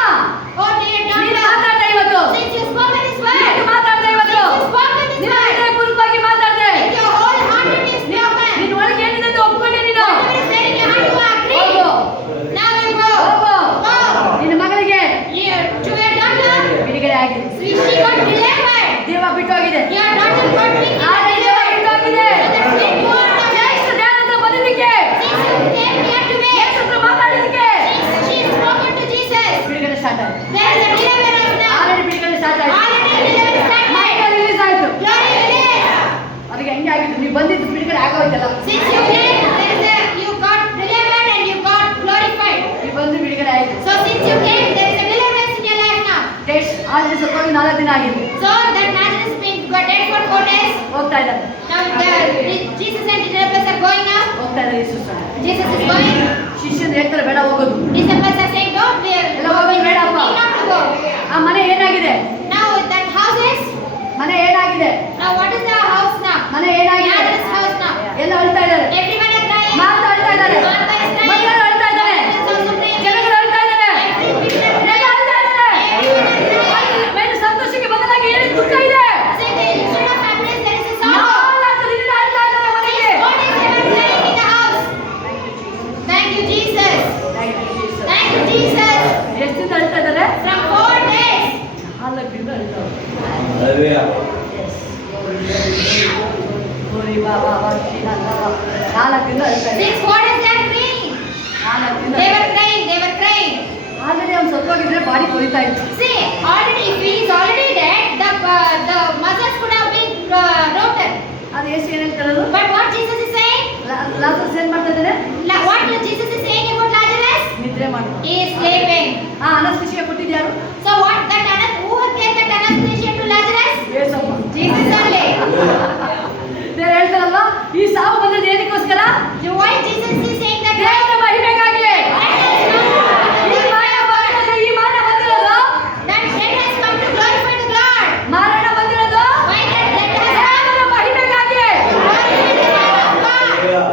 oh dear ನೀನು daughter, ಮಾತಾಡ್ತಾ ಇವತ್ತು, since you spoken this word, ನೀನು ಮಾತಾಡ್ತಾ ಇವತ್ತು, since you spoken this ನೀನು word, ಹೃದಯಪೂರ್ವಕವಾಗಿ ಮಾತಾಡ್ದೆ, with your whole heart is spoken. ನಿನ್ನ ಒಳಗೆ ಏನಿದೆ ಅಂತ ಒಪ್ಕೊಂಡೆ ನೀನು. Whatever is there in your heart, you agree. ಹೋಗು, Now you go. ಹೋಗು. Go. ನಿನ್ನ ಮಗಳಿಗೆ Here, to your daughter, ಬಿಡುಗಡೆ ಆಗಿದೆ. she got delivered. ದೇವ ಬಿಟ್ಟು ಹೋಗಿದೆ. Your daughter got ಆದ್ರೆ ದೇವ delivered. ಬಿಟ್ಟು ಹೋಗಿದೆ. So that's it. You are not ಯೇಸು ದೇವರ ಹತ್ರ ಬಂದಿದ್ದಕ್ಕೆ, Since you came here to me, ಯೇಸು ಹತ್ರ ಮಾತಾಡಿದ್ದಕ್ಕೆ since she spoken to Jesus, ಬಿಡುಗಡೆ ಸ್ಟಾರ್ಟ್ ಆಯ್ತು. there is a deliverance now. Already ಬಿಡುಗಡೆ ಸ್ಟಾರ್ಟ್ ಆಯ್ತು. Already deliverance started. ಮೈಕ ರಿಲೀಸ್ ಆಯ್ತು. Glory release. ಅದಕ್ಕೆ ಹೆಂಗೆ ಆಗಿತ್ತು, ನೀವು ಬಂದಿದ್ದು ಬಿಡುಗಡೆ ಆಗೋಯ್ತಲ್ಲ, Since you came, there is a, you got delivered and you got glorified. ನೀವು ಬಂದು ಬಿಡುಗಡೆ ಆಯ್ತು. So since you came, there is a deliverance in your life now. Taste already ಸತ್ತೋಗಿ 4 ದಿನ ಆಗಿದೆ. So that Nazareth been got dead for 4 days. ಹೋಗ್ತಾ ಇದ್ದಾರೆ, Now Jesus and the disciples are going now. ಹೋಗ್ತಾ ಇದ್ದಾರೆ ಯೇಸು ಸ್ವಾಮಿ. Jesus is going. ಶಿಷ್ಯರು ಹೇಳ್ತಾರೆ ಬೇಡ ಹೋಗೋದು. Disciples are saying, don't fear. ಎಲ್ಲ ಹೋಗೋದು ಬೇಡಪ್ಪ. We not to go. ಆ ಮನೆ ಏನಾಗಿದೆ, Now that house is. ಮನೆ ಏನಾಗಿದೆ, Now what is the house now? ಮನೆ ಏನಾಗಿದೆ, Nazareth house now. ಎಲ್ಲ ಅಳ್ತಾ ಇದ್ದಾರೆ, Everyone is crying. ಮಾರ್ತಾ ಅಳ್ತಾ ಇದ್ದಾರೆ, Martha is crying. ಮರಿಯಳು ಅಳ್ತಾ ಇದ್ದಾರೆ, Lazarus is also praying. ಜನಗಳು ಅಳ್ತಾ ಇದ್ದಾರೆ, Every people are ಎಲ್ಲ crying. ಅಳ್ತಾ ಇದ್ದಾರೆ. Everyone is crying. ಮೇಲೆ ಸಂತೋಷಕ್ಕೆ ಬದಲಾಗಿ ಏನು ದುಃಖ ಇದೆ. Say that instead of happiness there is a sorrow. 4 ದಿನದಿಂದ ಅಳ್ತಾ ಇದ್ದಾರೆ ಮನೆಗೆ. What is ever crying in the house? Thank you Jesus. Thank you Jesus. ಎಷ್ಟಿಂದ ಅಳ್ತಾ ಇದ್ದಾರೆ, From 4 days. 4 ದಿನದಿಂದ ಅಳ್ತಾ ಇದ್ದಾರೆ. Hallelujah. ಓರಿ ಬಾ ಬಾ ಬಾ ಶ್ರೀನಾಥ ಬಾ. 4 ದಿನದಿಂದ ಅಳ್ತಾ ಇದ್ದಾರೆ. Since 4 days they are praying. 4 ದಿನ They were crying. They were crying. Already ಅವ್ನು ಸತ್ತೋಗಿದ್ರೆ ಬಾಡಿ ಕೊಳಿತಾ ಇತ್ತು. See, already if he is already dead, the muscles could have been broken. ಅದು ಯೇಸು ಏನು ಹೇಳ್ತಾರದು, But what Jesus is saying? ಲಾಸರಸ್ ಏನ್ ಮಾಡ್ತಾ ಇದ್ದಾನೆ, What Jesus is saying about Lazarus? ನಿದ್ರೆ ಮಾಡ್ತಾರೆ. He is sleeping. ಅನಸ್ತಿಷಿಯ ಕೊಟ್ಟಿದ್ಯಾರು, So what that who gave that anesthesia to Lazarus? Yesappa. Jesus only. ದೇವ್ರು ಹೇಳ್ತಾರಲ್ಲ, ಈ ಸಾವು ಬಂದದ್ದು ಏನಕ್ಕೋಸ್ಕರ, Why Jesus is saying that? ದೇವರ ಮಹಿಮೆಗಾಗಿ. ಈ ಮಾನ ಬಂದಿರೋದು, That death has come to glorify the Lord. ಮರಣ ಬಂದಿರೋದು Why that death has ದೇವರ ಮಹಿಮೆಗಾಗಿ. glorified the name of God. Hallelujah.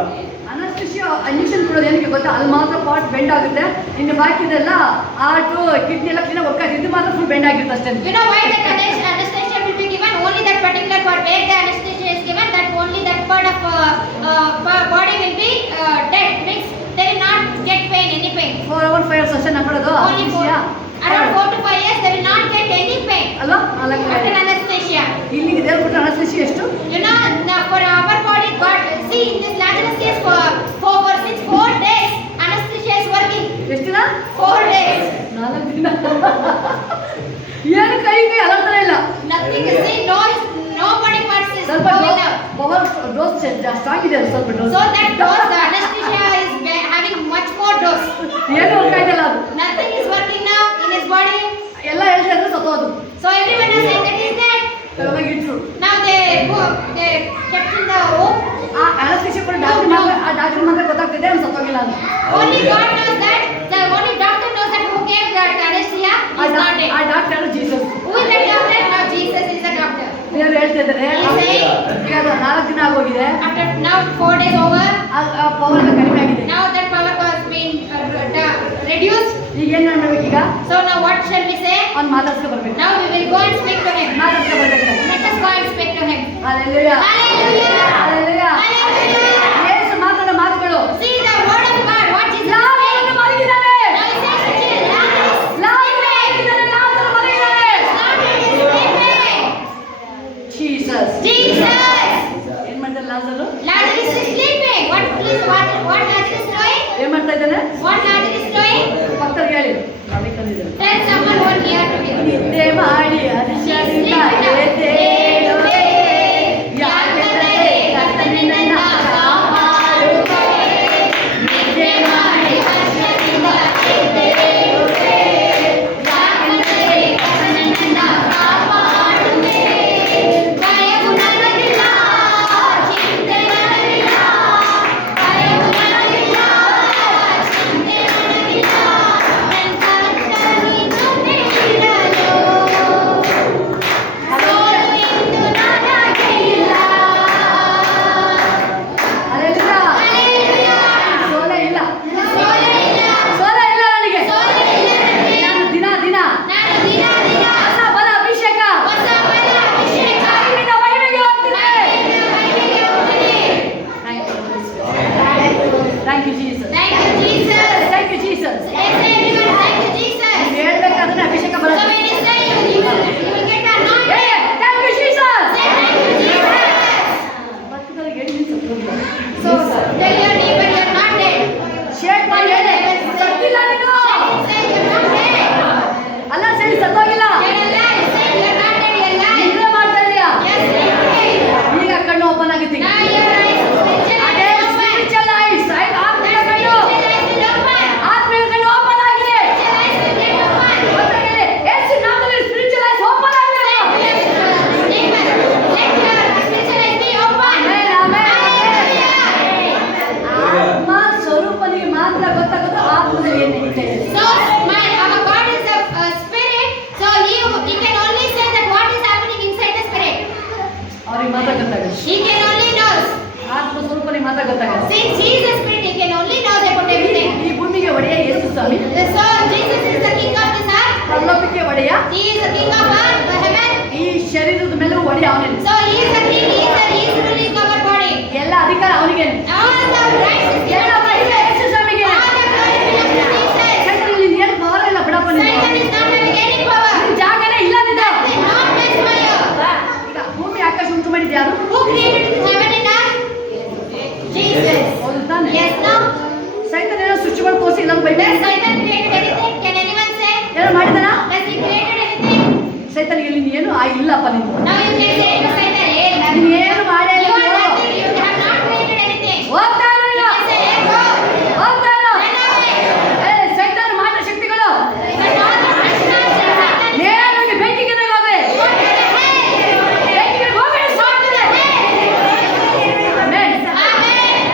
Anaesthesia injection ಕೊಡೋದು ಏನಕ್ಕೆ ಗೊತ್ತಾ, ಅಲ್ಲಿ ಮಾತ್ರ ಪಾರ್ಟ್ ಬೆಂಡ್ ಆಗುತ್ತೆ, ಇನ್ನು ಬಾಕಿದೆಲ್ಲ ಹಾರ್ಟು ಕಿಡ್ನಿ ಎಲ್ಲ ಕ್ಲೀನಾಗಿ ಒಕ್ಕಾಗಿ, ಇದು ಮಾತ್ರ ಫುಲ್ ಬೆಂಡ್ ಆಗಿರುತ್ತೆ ಅಷ್ಟೇ. You know why that anesthesia will be given? Only that particular part where the anesthesia is given, that only that part of body will be dead. Means they will not get pain, any pain. 4 hours 5 hours ಅಷ್ಟೇ ಕೊಡೋದು Only around 4 to 5 years they will not get any pain ಅಲ್ವಾ. after anesthesia. ಇಲ್ಲಿಗೆ ದೇವ್ರು ಕೊಟ್ಟ ಅನಸ್ತಿಷಿಯ ಎಷ್ಟು, You know, for our body, God, see in this Lazarus case since 4 days, anesthesia is working. ಎಷ್ಟು ದಿನ, 4 days. 4 ದಿನ. ಏನು ಕೈ ಅಲರ್ತಾನೆ ಇಲ್ಲ. Nothing is see, no body parts is ಸ್ವಲ್ಪ moving up. Power dose strong ಇದೆ, ಸ್ವಲ್ಪ dose. So that dose, the anesthesia is having much more dose. ಏನು ವರ್ಕ್ ಆಯ್ತಲ್ಲ ಅದು, Nothing is working now in his body. ಎಲ್ಲ ಹೇಳ್ತಾ ಇದ್ರೆ ಸತ್ತೋದು. So everyone is saying that he is dead. ಇಟ್ರು Now they kept in the home. ಆ ಅನಸ್ತಿಷಿಯ ಕೊಟ್ಟು doctor ಮಾತ್ರ ಗೊತ್ತಾಗ್ತಿದೆ ಅವ್ನು ಸತ್ತೋಗಿಲ್ಲ ಅಂತ. Only God knows that. The only doctor knows that who gave that anesthesia is not dead. ಆ doctor Jesus. Who is that doctor? Now Jesus is the doctor. ದೇವ್ರು ಹೇಳ್ತಾ ಇದ್ದಾರೆ, ಈಗ ಅದು 4 ದಿನ ಆಗೋಗಿದೆ, After now 4 days over, ಆ power ಕಡಿಮೆ ಆಗಿದೆ. now that power has been reduced. ಈಗ ಏನ್ ಮಾಡ್ಬೇಕು, ಈಗ So now what shall we say? ಅವ್ನು ಮಾತಾಡ್ಸ್ಕೊ ಬರ್ಬೇಕು, Now we will go and speak to him. ಮಾತಾಡ್ಸ್ಕೊ ಬರ್ಬೇಕು. Let us go and speak to him. Hallelujah. Hallelujah. Hallelujah. Hallelujah. ಯೇಸು ಮಾತಾಡೋ ಮಾತುಗಳು. See the word of God. What Jesus is saying. ಲಾಜರನು ಮಲಗಿದ್ದಾನೆ. Now he says to Jesus, Lazarus, ಲಾಜರನು ಮಲಗಿದ್ದಾನೆ, ಲಾಜರನು ಮಲಗಿದ್ದಾನೆ. Lazarus is sleeping. Jesus. Jesus. ಏನ್ ಮಾಡ್ತಾರೆ ಲಾಜರು, Lazarus is sleeping. What Lazarus is doing? ಏನ್ ಮಾಡ್ತಾ ಇದ್ದಾನೆ, What Lazarus ಹೇಳಿ ಅದಕ್ಕೆ ಕಲಿದ್ರು. Tell someone one near to you. ನಿದ್ದೆ ಮಾಡಿ ಅರಿಶಿನ ಎದ್ದೇಳುವೆ, ಯಾಕೆಂದರೆ ಕರ್ತನು ನಿನ್ನನ್ನು ಕಾಪಾಡುವೆ. ನಿದ್ದೆ ಮಾಡಿ ಅರಿಶಿನ ಎದ್ದೇಳುವೆ, ಯಾಕೆಂದರೆ ಕರ್ತನು ನಿನ್ನನ್ನು ಕಾಪಾಡುವೆ. ಭಯವು ನನಗಿಲ್ಲ, ಚಿಂತೆ ನನಗಿಲ್ಲ, ಭಯವು ನನಗಿಲ್ಲ, ಚಿಂತೆ ನನಗಿಲ್ಲ. ನನ್ನ ಕರ್ತನು ಜೊತೆ ಇರಲು ಸೋಲು ಎಂದು ನನಗೆ ಇಲ್ಲ. ಹಲ್ಲೆಲೂಯಾ. ಸೋಲೆ ಇಲ್ಲ, ಸೋಲು ಇಲ್ಲ, ಸೋಲೆ ಇಲ್ಲ ನನಗೆ. ಸೋಲು ಇಲ್ಲ ನನಗೆ. ನಾನು ದಿನ ದಿನ ನಾನು ದಿನ ದಿನ ಹೊಸ ಬಲ ಅಭಿಷೇಕ ಹೊಸ ಬಲ ಅಭಿಷೇಕ ನಿನ್ನ ಮಹಿಮೆಗೆ ಹೋಗ್ತೀನಿ. ಮಹಿಮೆಗೆ ಹೋಗ್ತೀನಿ. Thank you Jesus. Thank you, Jesus. Thank you Jesus. Let's say everyone, thank you, Jesus. ನೀವು ಹೇಳ್ಬೇಕಾದ್ರೆ ಅಭಿಷೇಕ So ಬರುತ್ತೆ. when you say you will get anointed. Thank you Jesus. Say thank you, Jesus. ಭಕ್ತರಿಗೆ ಹೇಳಿ ನೀವು ಸತ್ತೋಗಿಲ್ಲ. So tell your neighbor you're not dead. Shake ಮಾಡಿ ಹೇಳಿ ಸತ್ತಿಲ್ಲ ನೀನು. Say you're not dead. ಅಲ್ಲ ಸರಿ ಸತ್ತೋಗಿಲ್ಲ. You're alive. Say you're not dead, you're alive. ನಿದ್ರೆ ಮಾಡ್ತಾ ಇದೀಯಾ? Yes, you're alive. ಈಗ ಕಣ್ಣು ಓಪನ್ ಆಗುತ್ತೆ. Now your eyes spiritual ಅದೇ eyes open. ಸ್ಪಿರಿಚುವಲ್ ಐಸ್ ಆತ್ಮಿಕ ಕಣ್ಣು Spiritual eyes will open. ಆತ್ಮಿಕ ಕಣ್ಣು ಓಪನ್ ಆಗಿದೆ. Spiritual eyes will get open. ಗೊತ್ತಾಗಿದೆ? ಯೇಸು ನಾಮದಲ್ಲಿ ಸ್ಪಿರಿಚುವಲ್ ಐಸ್ ಓಪನ್ ಆಗಿದೆ. Neighbor, let your spiritual eyes be open. Amen, amen. Hallelujah. ಆತ್ಮ ಸ್ವರೂಪನಿಗೆ ಮಾತ್ರ ಗೊತ್ತಾಗೋದು ಆತ್ಮದಲ್ಲಿ ಏನು ನಡೀತಾ ಇದೆ. So our God is a spirit. So he can only say that what is happening inside the spirit. ಅವ್ರಿಗೆ ಮಾತ್ರ ಗೊತ್ತಾಗುತ್ತೆ. He can only knows. ಆತ್ಮ ಸ್ವರೂಪನಿಗೆ ಮಾತ್ರ ಗೊತ್ತಾಗುತ್ತೆ. Since he is a spirit, he can only know about everything. ಈ ಭೂಮಿಗೆ ಒಡೆಯ ಯೇಸು ಸ್ವಾಮಿ, So Jesus is the king of this earth. ಪರಲೋಕಕ್ಕೆ ಒಡೆಯ, He is the king of earth, heaven. ಈ ಶರೀರದ ಮೇಲೆ ಒಡೆಯ ಅವನೇ. So he is the king. He is ruling our body. ಎಲ್ಲ ಅಧಿಕಾರ ಅವನಿಗೆ. All the rights is given ಎಲ್ಲ to ಮಹಿಮೆ Jesus. ಯೇಸು ಸ್ವಾಮಿಗೆ. All the glory belongs to Jesus. ಸೈತಾನನಲ್ಲಿ ಏನು ಪವರ್ ಇಲ್ಲ ಬಿಡಪ್ಪ ನೀನು. Satan is not having any power. ನಿನ್ ಜಾಗನೇ ಇಲ್ಲ ನಿಂದು. Nothing, not place for you. ಈಗ ಭೂಮಿ ಆಕಾಶ ಉಂಟು ಮಾಡಿದ್ದು ಯಾರು? Who created heaven and earth? Jesus. ಹೌದು ತಾನೆ? Yes, no? ಸೈತಾನ ಏನೋ ಸೃಷ್ಟಿ ಮಾಡಿ ತೋರಿಸಿ ಇಲ್ಲ Bible Has Satan created anything? Can anyone say? ಏನೋ ಮಾಡಿದಾನ? Has he created anything? ಸೈತಾನಿಗೆ ಇಲ್ಲಿ ಏನು ಇಲ್ಲಪ್ಪ ನೀನು. Now you can say to Satan, hey, ನೀನು ಏನು ಮಾಡೇ you ಇಲ್ಲ. are nothing, you have not created anything. ಹೋಗ್ತಾ ಇರು You ನೀನು. can say, hey, go, ಹೋಗ್ತಾ ಇರು. run away. ಸೈತಾನ ಮಾಟ ಶಕ್ತಿಗಳು But all the Krishnas and Satan is ನೇರವಾಗಿ ಬೆಂಕಿಗೆ ಹೋಗ್ವೆ. go to the hell. ಬೆಂಕಿಗೆ ಹೋಗ್ವೆ. Go to the hell. Amen. Amen.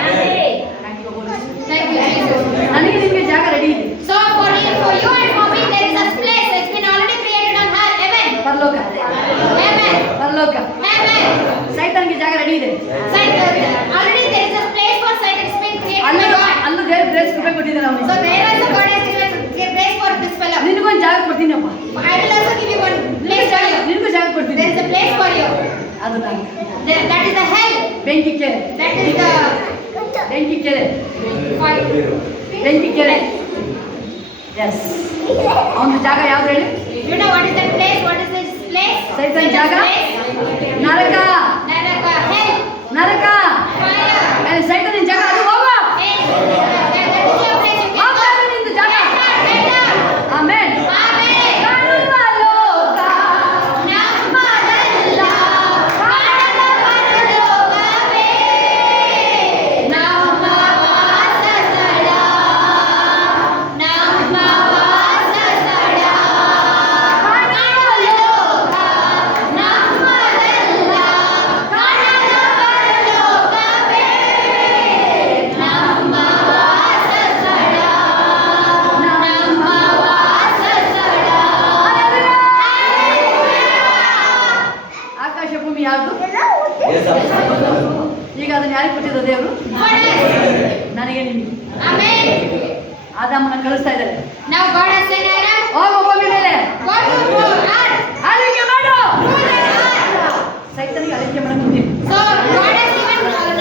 Thank you, Jesus. ನನಗೆ ನಿಮಗೆ ಜಾಗ ರೆಡಿ ಇದೆ. So for you and for me, there is a place. It's been already created on heaven. ಪರಲೋಕ, Heaven. ಪರಲೋಕ. Heaven. ಸೈತಾನಿಗೆ ಜಾಗ ready ಇದೆ. Already there is a place for Satan. It's been created by ಅಲ್ಲೂ God. ಅಲ್ಲೂ ದೇವ್ರು grace ಕೊಟ್ಟಿದ್ದಾರೆ So ಅವನಿಗೆ. there also God has given a place for this fellow. ನಿನಗೊಂದು ಜಾಗ ಕೊಡ್ತೀನಪ್ಪ. I will also give you one place for you. ನಿನಗೂ ಜಾಗ ಕೊಡ್ತೀನಿ. There is a place for you. ಅದು ನಾನು That is the hell. ಬೆಂಕಿ ಕೆರೆ, That is the ಬೆಂಕಿ ಕೆರೆ, fire. ಬೆಂಕಿ ಕೆರೆ. ಎಸ್, ಅವನ ಜಾಗ ಯಾವ್ದು ಹೇಳಿ? You know what is that place? What is this place? ಸೈತಾನ್ ಜಾಗ? place? ನರಕ, Naraka. Hell. ನರಕ. Fire. ಸೈತಾನಿನ ಜಾಗ ಅದು ಹೋಗು. Hell. That is your place. You can ಹೋಗ್ತಾ go. ಇರು ನಿಂದು ಜಾಗ. Get out. ಆಮೆನ್. Amen. ಕಾಣುವ ಲೋಕ, ನಮ್ಮದಲ್ಲ ಕಾಣದ ಪರಲೋಕವೇ ನಮ್ಮ ವಾಸಸ್ಥಳ, ನಮ್ಮ ವಾಸಸ್ಥಳ. ಕಾಣುವ ಲೋಕ ನಮ್ಮದಲ್ಲ ಕಾಣದ ಪರಲೋಕವೇ ನಮ್ಮ ವಾಸಸ್ಥಳ, ನಮ್ಮ ವಾಸಸ್ಥಳ. ಆಕಾಶ ಭೂಮಿ ಯಾವುದು? Yes, ಈಗ ಅದನ್ನ ಯಾರಿಗೆ ಕೊಟ್ಟಿದ್ದ ದೇವರು? ನನಗೆ ನಿಮಗೆ. Amen. ಆದಾಮನ ಕಳಿಸ್ತಾ ಇದ್ದಾರೆ. Now God has said, Adam, ಹೋಗು ಭೂಮಿ ಮೇಲೆ go to earth. ಆಳ್ವಿಕೆ ಮಾಡು. Rule the earth. ಸೈತಾನಿಗೆ ಆಳ್ವಿಕೆ ಮಾಡಕ್ ಕೊಡ್ತೀನಿ. So God has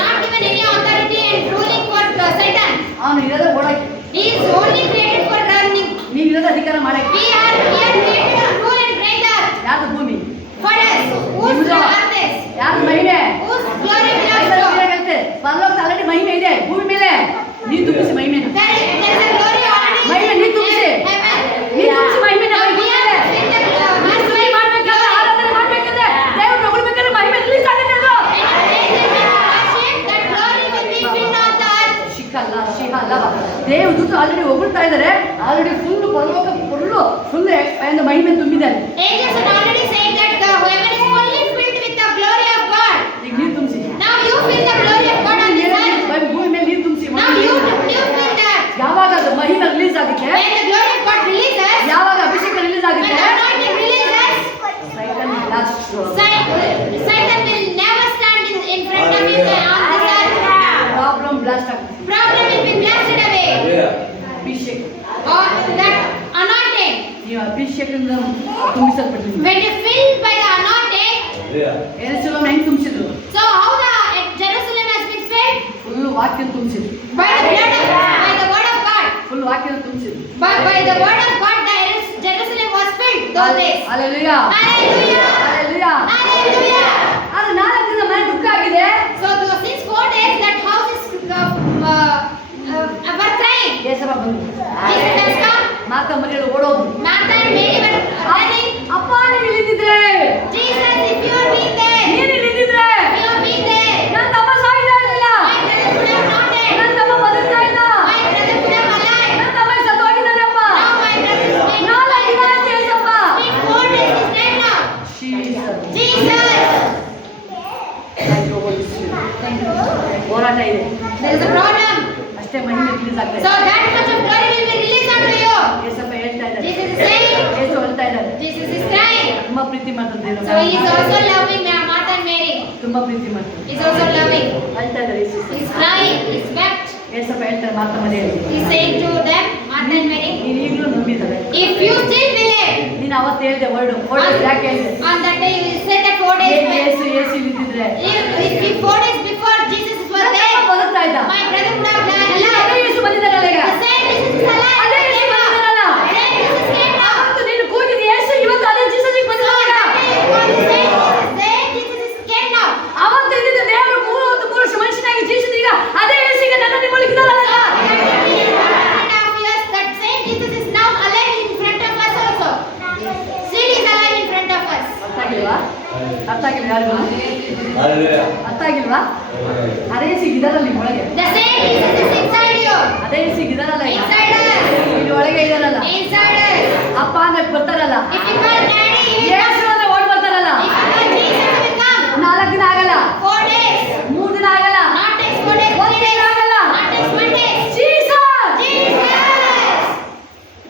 not given any authority and ruling for Satan. ಅವನು ಇರೋದೇ ಓಡಾಕಿ. He is only created for running. ನೀವು ಇರೋದೇ ಅಧಿಕಾರ ಮಾಡಕ್ಕೆ. We are created to rule and reign the earth. ಯಾವ್ದು ಭೂಮಿ? For us, whose ನಿಮ್ದು. earth is? ಯಾವ್ದು ಮಹಿಮೆ? Whose glory belongs ಸೈತಾನಿಗೆ to? ಹೇಗಂತೆ? ಪರಲೋಕದ ಆಲ್ರೆಡಿ ಮಹಿಮೆ ಇದೆ. ಭೂಮಿ ಮೇಲೆ ನೀನು ತುಂಬಿಸಿ ಮಹಿಮೆನ. There is a glory already. ಮಹಿಮೆ ನೀನು ತುಂಬಿಸಿ. Heaven. ಇದ್ದಾರೆ, ಆಲ್ರೆಡಿ ಫುಲ್ ಪರಲೋಕ ಫುಲ್ ಮಹಿಮೆ ತುಂಬಿದ್ದಾರೆ. Angels are already saying that the heaven is fully filled with the glory of God. ಈಗ ನೀರು ತುಂಬಿಸಿ, Now you feel the glory of God on this earth. ಭೂಮಿ ಮೇಲೆ ನೀರು ತುಂಬಿಸಿ. Now you feel that. ಯಾವಾಗ ಅದು ಮಹಿಮೆ ರಿಲೀಸ್ ಆಗುತ್ತೆ, When the glory of God releases, ಯಾವಾಗ ಅಭಿಷೇಕ ರಿಲೀಸ್ when ಆಗುತ್ತೆ, the anointing releases, Satan will never stand in front of you on this earth. Problem blast ಆಗುತ್ತೆ. Problem will be blasted away. ಅಭಿಷೇಕ, Or that anointing. ನೀವು ಅಭಿಷೇಕದಿಂದ ತುಂಬಿಸಲ್ಪಟ್ಟಿದ್ದೀರಿ. When you filled by the anointing, ಯೆರೂಸಲೇಮ್ ಹೆಂಗ್ ತುಂಬಿಸಿದ್ರು? so how the Jerusalem has been filled? Full ವಾಕ್ಯ ತುಂಬಿಸಿದ್ರು. By the word of God. Full ವಾಕ್ಯ ತುಂಬಿಸಿದ್ರು. By the word of God, the Jerusalem was filled those days. Hallelujah, Hallelujah. Hallelujah. Hallelujah. ಆದ್ರೆ 4 ದಿನ ಮನೆ ದುಃಖ ಆಗಿದೆ. So since 4 days that house is were crying. Yesappa ಬಂದ್ರು. Jesus has come. ಮಾತಾ ಮರಿಯಳು ಓಡೋದು. Martha and Mary were running. ಅಪ್ಪ ನೀವು ಇಲ್ಲಿದ್ದಿದ್ರೆ, Jesus, if you had been there, ನೀನು ಇಲ್ಲಿದ್ದಿದ್ರೆ, if you had been there, ನನ್ನ ತಮ್ಮ ಸಾಯ್ತಾ ಇರಲಿಲ್ಲ, my brother could have not dead. ನನ್ನ ತಮ್ಮ ಬದುಕ್ತಾ ಇಲ್ಲ, My brother could have alive. ನನ್ನ ತಮ್ಮ ಸತ್ತೋಗಿದ್ದಾನಪ್ಪ. Now my brother is dead. 4 ದಿನ ಆಯ್ತು Yesappa. In 4 days is dead now. Jesus. ಹೋರಾಟ ಇದೆ, There is a problem. ಅಷ್ಟೇ ಮಹಿಮೆ ರಿಲೀಸ್ ಆಗ್ತಾ So ಇದೆ. that much of glory will be released unto you. Yesappa ಹೇಳ್ತಾ ಇದ್ದಾರೆ, Jesus is saying. ಯೇಸು ಹೇಳ್ತಾ ಇದ್ದಾರೆ, Jesus is crying. ತುಂಬಾ ಪ್ರೀತಿ ಮಾಡ್ತಾರೆ ದೇವರು. So he is also loving Martha and Mary. ತುಂಬಾ ಪ್ರೀತಿ ಮಾಡ್ತಾರೆ. He is also loving. ಹೇಳ್ತಾ ಇದ್ದಾರೆ ಯೇಸು. He is crying. He is wept. Yesappa ಹೇಳ್ತಾರೆ ಮಾತಾ ಮರಿಯಳು, He is saying to them, Martha and Mary, ನೀನು ಈಗಲೂ ನಂಬಿದ್ದಾರೆ. if you still believe, ನೀನು ಅವತ್ತು ಹೇಳಿದೆ ವರ್ಡ್ ಯಾಕೆ ಹೇಳಿದೆ? on that day you said that 4 days back. ಯೇಸು ಇದ್ದಿದ್ರೆ If 4 days before Jesus was there, ಬದುಕ್ತಾ ಇದ್ದ. my brother would have died ಅದೇ alive. ಯೇಸು ಬಂದಿದ್ದಾರಲ್ಲ ಈಗ. The same Jesus is alive. ಅದೇ ಯೇಸು ಬಂದಿದ್ದಾರಲ್ಲ. Same Jesus came now. ಅವತ್ತು ನೀನು ಕೂಗಿದ ಯೇಸು ಇವತ್ತು ಅದೇ Jesus ಬಂದಿದ್ದಾರಲ್ಲ. Same Jesus is came now. ಅವತ್ತು ಇದ್ದಿದ್ದ ದೇವರು 30 ಪುರುಷ ಮನುಷ್ಯನಾಗಿ ಜೀವಿಸಿದ ಈಗ ಅದೇ ಯೇಸು ಈಗ ನನ್ನನ್ನು ಮಲಗಿದ್ದಾರಲ್ಲ. That same Jesus is now alive in front of us also. Still is alive in front of us. ಅರ್ಥ ಆಗಿಲ್ವಾ? ಅರ್ಥ ಆಗಿಲ್ವಾ ಯಾರಿಗೂ? ಅರ್ಥ ಆಗಿಲ್ವಾ? ಅದೇ ಯೇಸು ಇದ್ದಾರಲ್ಲ ನಿಮ್ಮ ಒಳಗೆ. The same Jesus is inside you. ಅದೇ ಯೇಸು ಇದ್ದಾರಲ್ಲ ಈಗ. Inside us. ಇಲ್ಲಿ ಒಳಗೆ ಇದ್ದಾರಲ್ಲ. Inside us. ಅಪ್ಪ ಅಂದ್ರೆ ಬರ್ತಾರಲ್ಲ. If you call daddy, he will come. ಯೇಸು ಅಂದ್ರೆ ಓಡಿ ಬರ್ತಾರಲ್ಲ. If you call Jesus, he will come. 4 ದಿನ ಆಗಲ್ಲ, 4 days. 3 ದಿನ ಆಗಲ್ಲ, Not takes 4 days. 3 days. ಆಗಲ್ಲ. Not takes 1 day. Jesus Jesus.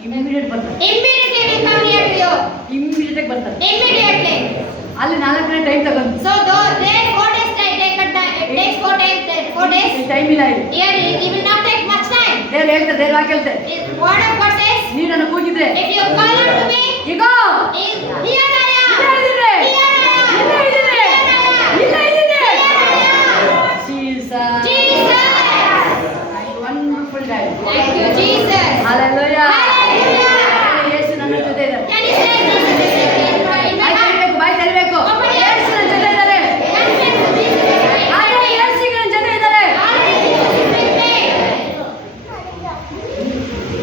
Immediate ಬರ್ತಾರೆ. Immediately will come near to you. Immediate ಬರ್ತಾರೆ. Immediately. ಅಲ್ಲಿ 4 ದಿನ ಟೈಮ್ ತಗೊಂಡು So though there 4 days takes 4 days. Time ಇಲ್ಲ ಇಲ್ಲಿ. Here it will not take much time. ದೇವ್ರು ಹೇಳ್ತಾರೆ, ದೇವ್ರು ವಾಕ್ಯ ಹೇಳ್ತಾರೆ, Word of God says, ನೀನು ನನ್ನ ಕೂಗಿದ್ರೆ if you call unto me, ಈಗ here I am. ಇಲ್ಲೇ ಇದ್ದೀರಿ, Here I am. ಇಲ್ಲೇ ಇದ್ದೀರಿ, ಇಲ್ಲೇ ಇದ್ದೀರಿ. Jesus. Jesus wonderful god. Thank you, Jesus. Hallelujah. Hallelujah. ಯೇಸು ನನ್ನ ಜೊತೆ ಇದ್ದಾರೆ. Can you say Jesus is in my heart? ಬಾಯಿ ತೆರಿಬೇಕು. Open your ಯೇಸು ನನ್ನ ಜೊತೆ ಇದ್ದಾರೆ. Confess to Jesus is in my ಅದೇ heart. ಯೇಸು ನನ್ನ ಜೊತೆ ಇದ್ದಾರೆ. Already Jesus is with me.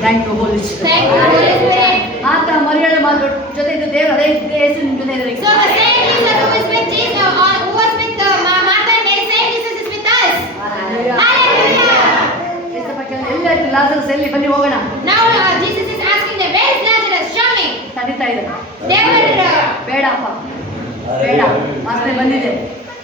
Thank you holy spirit. Thank you, Holy Spirit. ಆತ ಮರಿಯಳ ಜೊತೆ ಇದ್ದ ದೇವರು ಅದೇ ಯೇಸು ನಿಮ್ಮ ಜೊತೆ ಇದ್ದಾರೆ. So the same Jesus who is with Jesus, or who was with Martha and Mary, same Jesus is with us. Hallelujah. Hallelujah. Yesappa ಕೇಳಿದ ಎಲ್ಲಾಯ್ತು Lazarus ಎಲ್ಲಿ ಬನ್ನಿ ಹೋಗೋಣ. Now Jesus is asking them, where is Lazarus? Show me. ತಡಿತಾ ಇದೆ. They were ಬೇಡಪ್ಪ ಬೇಡ, ವಾಸನೆ ಬಂದಿದೆ,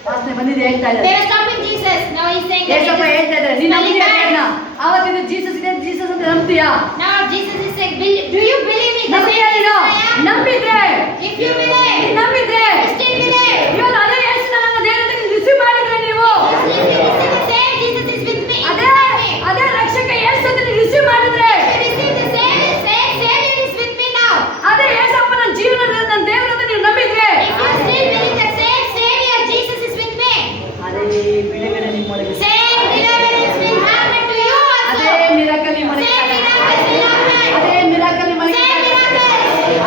ವಾಸನೆ ಬಂದಿದೆ ಹೇಳ್ತಾ they ಇದ್ದಾರೆ. were stopping Jesus. Now he's saying that Yesappa it is ಹೇಳ್ತಾ ಇದ್ದಾರೆ, ನೀನು smelling ನಂಬ್ತೀಯಾ bad. ದೇವ್ರನ್ನ? ಅವತ್ತಿನ ಜೀಸಸ್ ಇದೆ, ಜೀಸಸ್ ಅಂತ ನಂಬ್ತೀಯಾ? Now Jesus is saying, do you believe me? The ನಂಬ್ತೀಯಾ same ನೀನು? Jesus I am? ನಂಬಿದ್ರೆ, If you believe, ನೀನು ನಂಬಿದ್ರೆ, still believe. ಇವತ್ತು ಅದೇ ಯೇಸುನ ನನ್ನ ದೇವರನ್ನ ರಿಸೀವ್ ಮಾಡಿದ್ರೆ ನೀವು, If you receive the same Jesus is with me. ಅದೇ ಅದೇ ರಕ್ಷಕ ಯೇಸು ಅಂತ ರಿಸೀವ್ ಮಾಡಿದ್ರೆ, If you receive the same Savior is with me now. ಅದೇ ಯೇಸಪ್ಪ ನನ್ನ ಜೀವನದ ನನ್ನ ದೇವರನ್ನ ನೀವು ನಂಬಿದ್ರೆ, If you still believe the same Savior Jesus is with me. ಅದೇ ಬಿಡುಗಡೆ ನಿಮ್ಮೊಳಗೆ, Same deliverance will happen to you ಅದೇ also. ಮಿರಾಕಲ್ ನಿಮ್ಮೊಳಗೆ, Same miracles will happen. ಅದೇ ಮಿರಾಕಲ್ ನಿಮ್ಮೊಳಗೆ, Same miracles.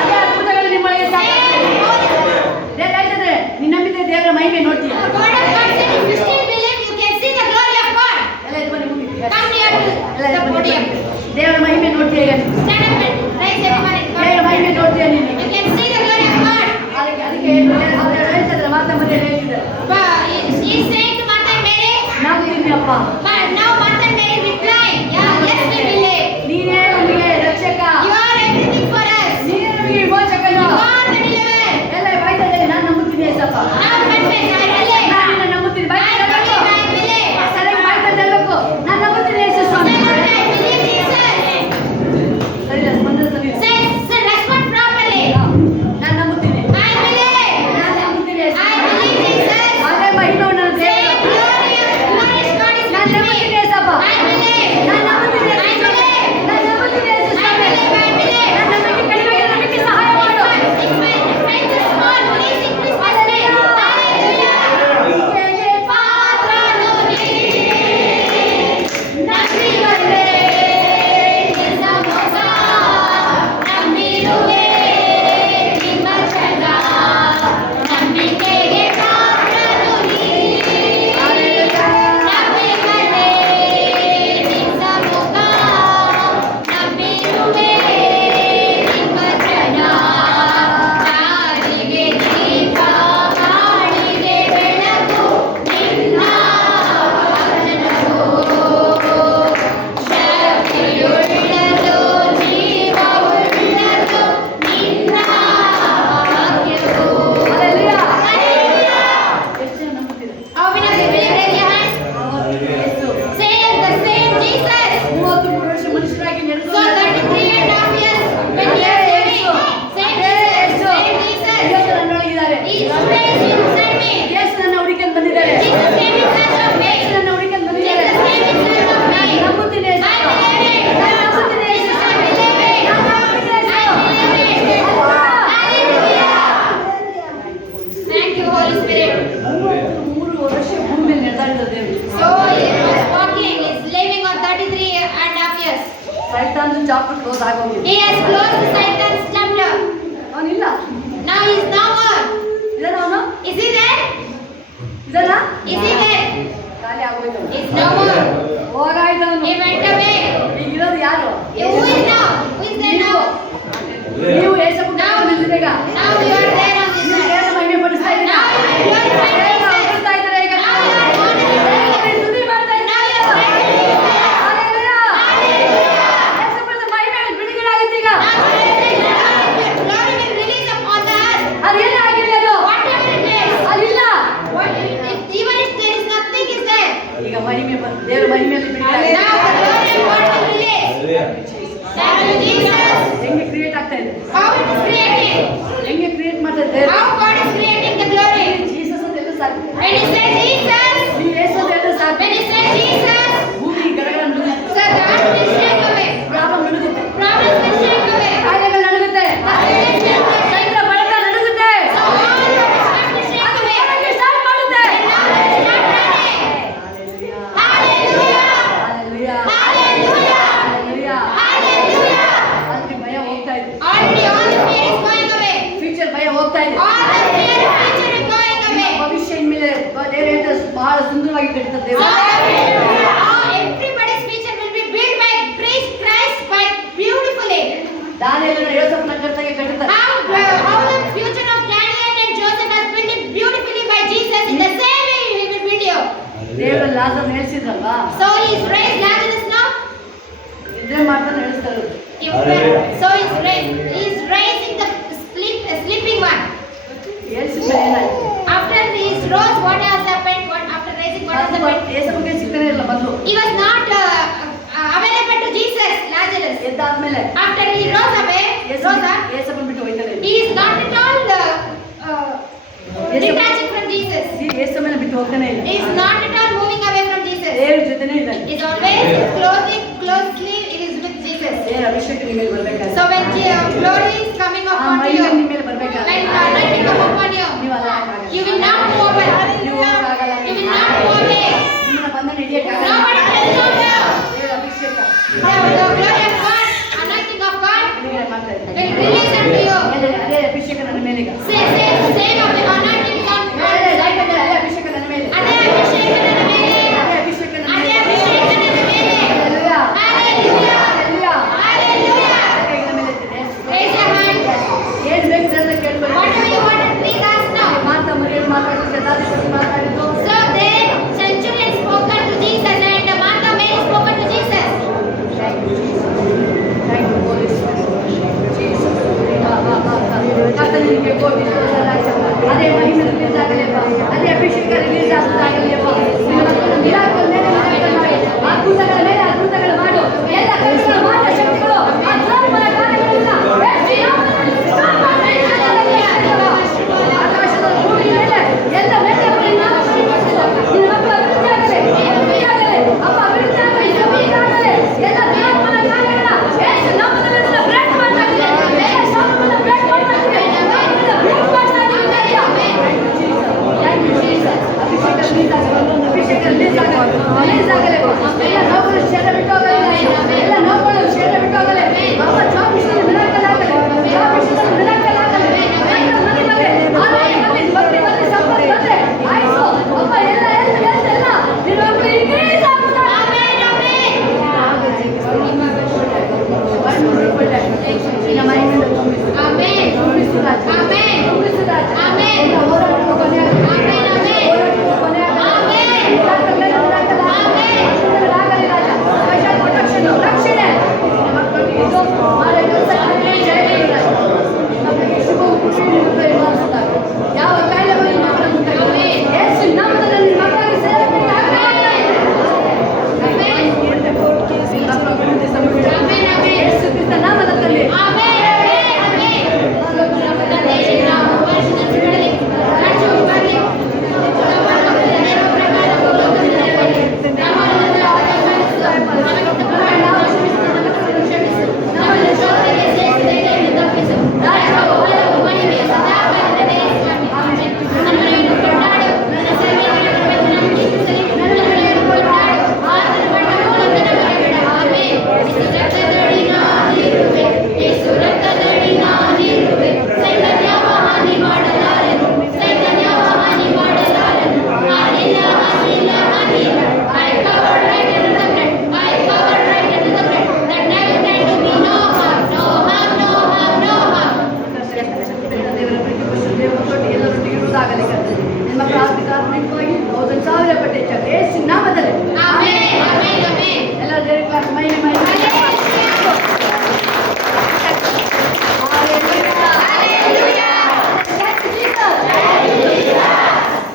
ಅದೇ ಅದ್ಭುತಗಳು ನಿಮ್ಮೊಳಗೆ Same Holy Spirit. ದೇವ್ರು ಹೇಳ್ತಿದ್ರೆ, ನೀನು ನಂಬಿದ್ರೆ ದೇವರ ಮಹಿಮೆ ನೋಡ್ತೀಯ. The word of God said, if you still believe, you can see the glory of God. ಎಲ್ಲ ಇದು ಬನ್ನಿ ಮುಗಿ. Come near to ಎಲ್ಲ the ಇದು ಬನ್ನಿ. podium. ದೇವರ ಮಹಿಮೆ ನೋಡ್ತೀಯ ಈಗ ನೀನು. Stand up and raise everyone in ದೇವರ God. ಮಹಿಮೆ ನೋಡ್ತೀಯ ನೀನು. You can see the glory of God. ಅದಕ್ಕೆ ಅವ್ರು ಹೇಳ್ತಿದ್ರೆ ಮಾತಾ ಮನೆ ಹೇಳ್ತಿದ್ದಾರೆ, But he is saying to Martha and Mary, ನಂಬ್ತೀನಿ ಅಪ್ಪ, but now Martha and Mary replying, yeah, yes we believe. ನೀನೇ ನಮಗೆ placed inside me. ಯೇಸು ನನ್ನ ಹುಡುಕನ್ ಬಂದಿದ್ದಾರೆ. Jesus came in search of me. ಯೇಸು ನನ್ನ ಹುಡುಕನ್ ಬಂದಿದ್ದಾರೆ. Jesus came in search of me. ನಂಬುತ್ತೀನಿ Yesu. I believe it. ನಾನು ನಂಬುತ್ತೀನಿ ಯೇಸು. Jesus, I believe it. ನಾನು ನಂಬುತ್ತೀನಿ ಯೇಸು. I believe it. Hallelujah. Thank you, Holy Spirit. 3 ವರ್ಷ ಭೂಮಿ ಮೇಲೆ ನಡೆದಾಡಿದ ದೇವರು. So he was walking, he's living on 33.5 years. ಸೈತಾನದ chapter close ಆಗೋಗಿದೆ. He has closed Satan's chapter. ಅವನಿಲ್ಲ. Now he is no more. ಇದನ್ನ ಅವನು Is he there? ಇದನ್ನ Is he there? ಖಾಲಿ ಆಗೋಯ್ತು. He is no more. ಹೋಗಾಯ್ತು ಅವನು. He went away. ಈಗಿರೋದು ಯಾರು? Who is now? Who is there now? ನೀವು ಯೇಸು ನಿಂತಿದ್ದೀಗ. Now you are there on this ನೀವು earth. ದೇವರ ಮಹಿಮೆ ಪಡಿಸ್ತಾ ಇದ್ದೀರಾ? Now you are glorifying ದೇವರನ್ನ Jesus. ಹೊಗಳ್ತಾ ಇದ್ದೀರಾ ಈಗ? Now you are honoring ದೇವರನ್ನ Jesus. ಸ್ತುತಿ ಮಾಡ್ತಾ Now you ಇದ್ದೀರಾ? are praising Jesus. Hallelujah. Hallelujah. ಯೇಸು ಪಡೆದ ಮಹಿಮೆ ಬಿಡುಗಡೆ ಆಗುತ್ತೆ ಈಗ. Now glory will release upon the earth. ಅದೇನೇ ಆಗಿರಲಿ ಅದು. Whatever it is. ಅದಿಲ್ಲ. Even if there is nothing is there. ಈಗ ಮಹಿಮೆ ದೇವರ ಮಹಿಮೆಯಲ್ಲಿ ಬಿಡುಗಡೆ ಆಗಿದೆ. Now the glory of God will release. Thank you, Jesus. ಹೆಂಗೆ ಕ್ರಿಯೇಟ್ ಆಗ್ತಾ ಇದೆ? How it is creating. ಹೆಂಗೆ ಕ್ರಿಯೇಟ್ ಮಾಡ್ತಾ ಇದೆ? How God is creating the glory. Jesus ಅಂತ ಹೇಳಿದ್ರೆ ಸಾಕು. When you say Jesus, ನೀವು ಯೇಸು ಅಂತ ಹೇಳಿದ್ರೆ ಸಾಕು. when you say Jesus, ಭೂಮಿ ಗಡಗಡ ನಡುಗುತ್ತೆ. so the earth will shake away. Problem ನಡುಗುತ್ತೆ. Problems will shake away. ಕಾಯಿಲೆಗಳು ನಡುಗುತ್ತೆ. ಚೈತ್ರ ಬಳಕ ನಡುಗುತ್ತೆ. So all the stuff will shake away. ಅದಕ್ಕೆ ಸ್ಟಾರ್ಟ್ ಮಾಡುತ್ತೆ. Now let us start running. Hallelujah. Hallelujah. Hallelujah. Hallelujah. Hallelujah. ಅಲ್ಲಿ ಭಯ ಹೋಗ್ತಾ ಇದೆ. Already all the fear is going away. Future ಭಯ ಹೋಗ್ತಾ ಇದೆ. All the fear of future is going away. ಭವಿಷ್ಯ ಮೇಲೆ ದೇವರ ಹೇಳ್ತಾರೆ ಬಹಳ ಸುಂದರವಾಗಿ ಕಟ್ತಾರೆ So ದೇವರು. everybody's future will be built by Christ by beautifully. ದಾನಿಯೇಲನ ಯೋಸೇಫನ ಕರ್ತಗೆ ಕಟ್ಟುತ್ತಾರೆ. How the future of Daniel and Joseph has built it beautifully by Jesus. In the same way he will build you. ದೇವರ ಲಾಜರ್ ನೆಲೆಸಿದ್ರಲ್ವಾ? So he is raised Lazarus now. ಇದ್ರೆ ಮಾತ್ರ ನಡೆಸ್ತಾರೆ. So he is raising the sleeping one. ಏಳ್ಸಿದ್ರೆ ಏನಾಯ್ತು? After he is rose, what has happened? After raising, what has happened? ಯೇಸು ಬಗ್ಗೆ ಸಿಗ್ತಾನೆ ಇಲ್ಲ ಮೊದಲು. He was not available to Jesus, Lazarus. ಎದ್ದಾದ್ಮೇಲೆ After he rose up, ಯೇಸು ಬಂದ್ಬಿಟ್ಟು ಹೋಯ್ತಾನೆ. he is not at all detaching from Jesus. ಯೇಸು ಮೇಲೆ ಬಿಟ್ಟು ಹೋಗ್ತಾನೆ ಇಲ್ಲ. He is not at all moving away from Jesus. ದೇವರ ಜೊತೆನೇ ಇದ್ದಾನೆ. He is always closely it is with Jesus. ದೇವರ ಅಭಿಷೇಕ ನಿಮ್ಮ ಮೇಲೆ ಬರ್ಬೇಕಾದ್ರೆ. So when glory is coming ಆ upon ಮಹಿಮೆ you, ನಿಮ್ಮ ಮೇಲೆ ಬರ್ಬೇಕಾದ್ರೆ. when anointing come upon you,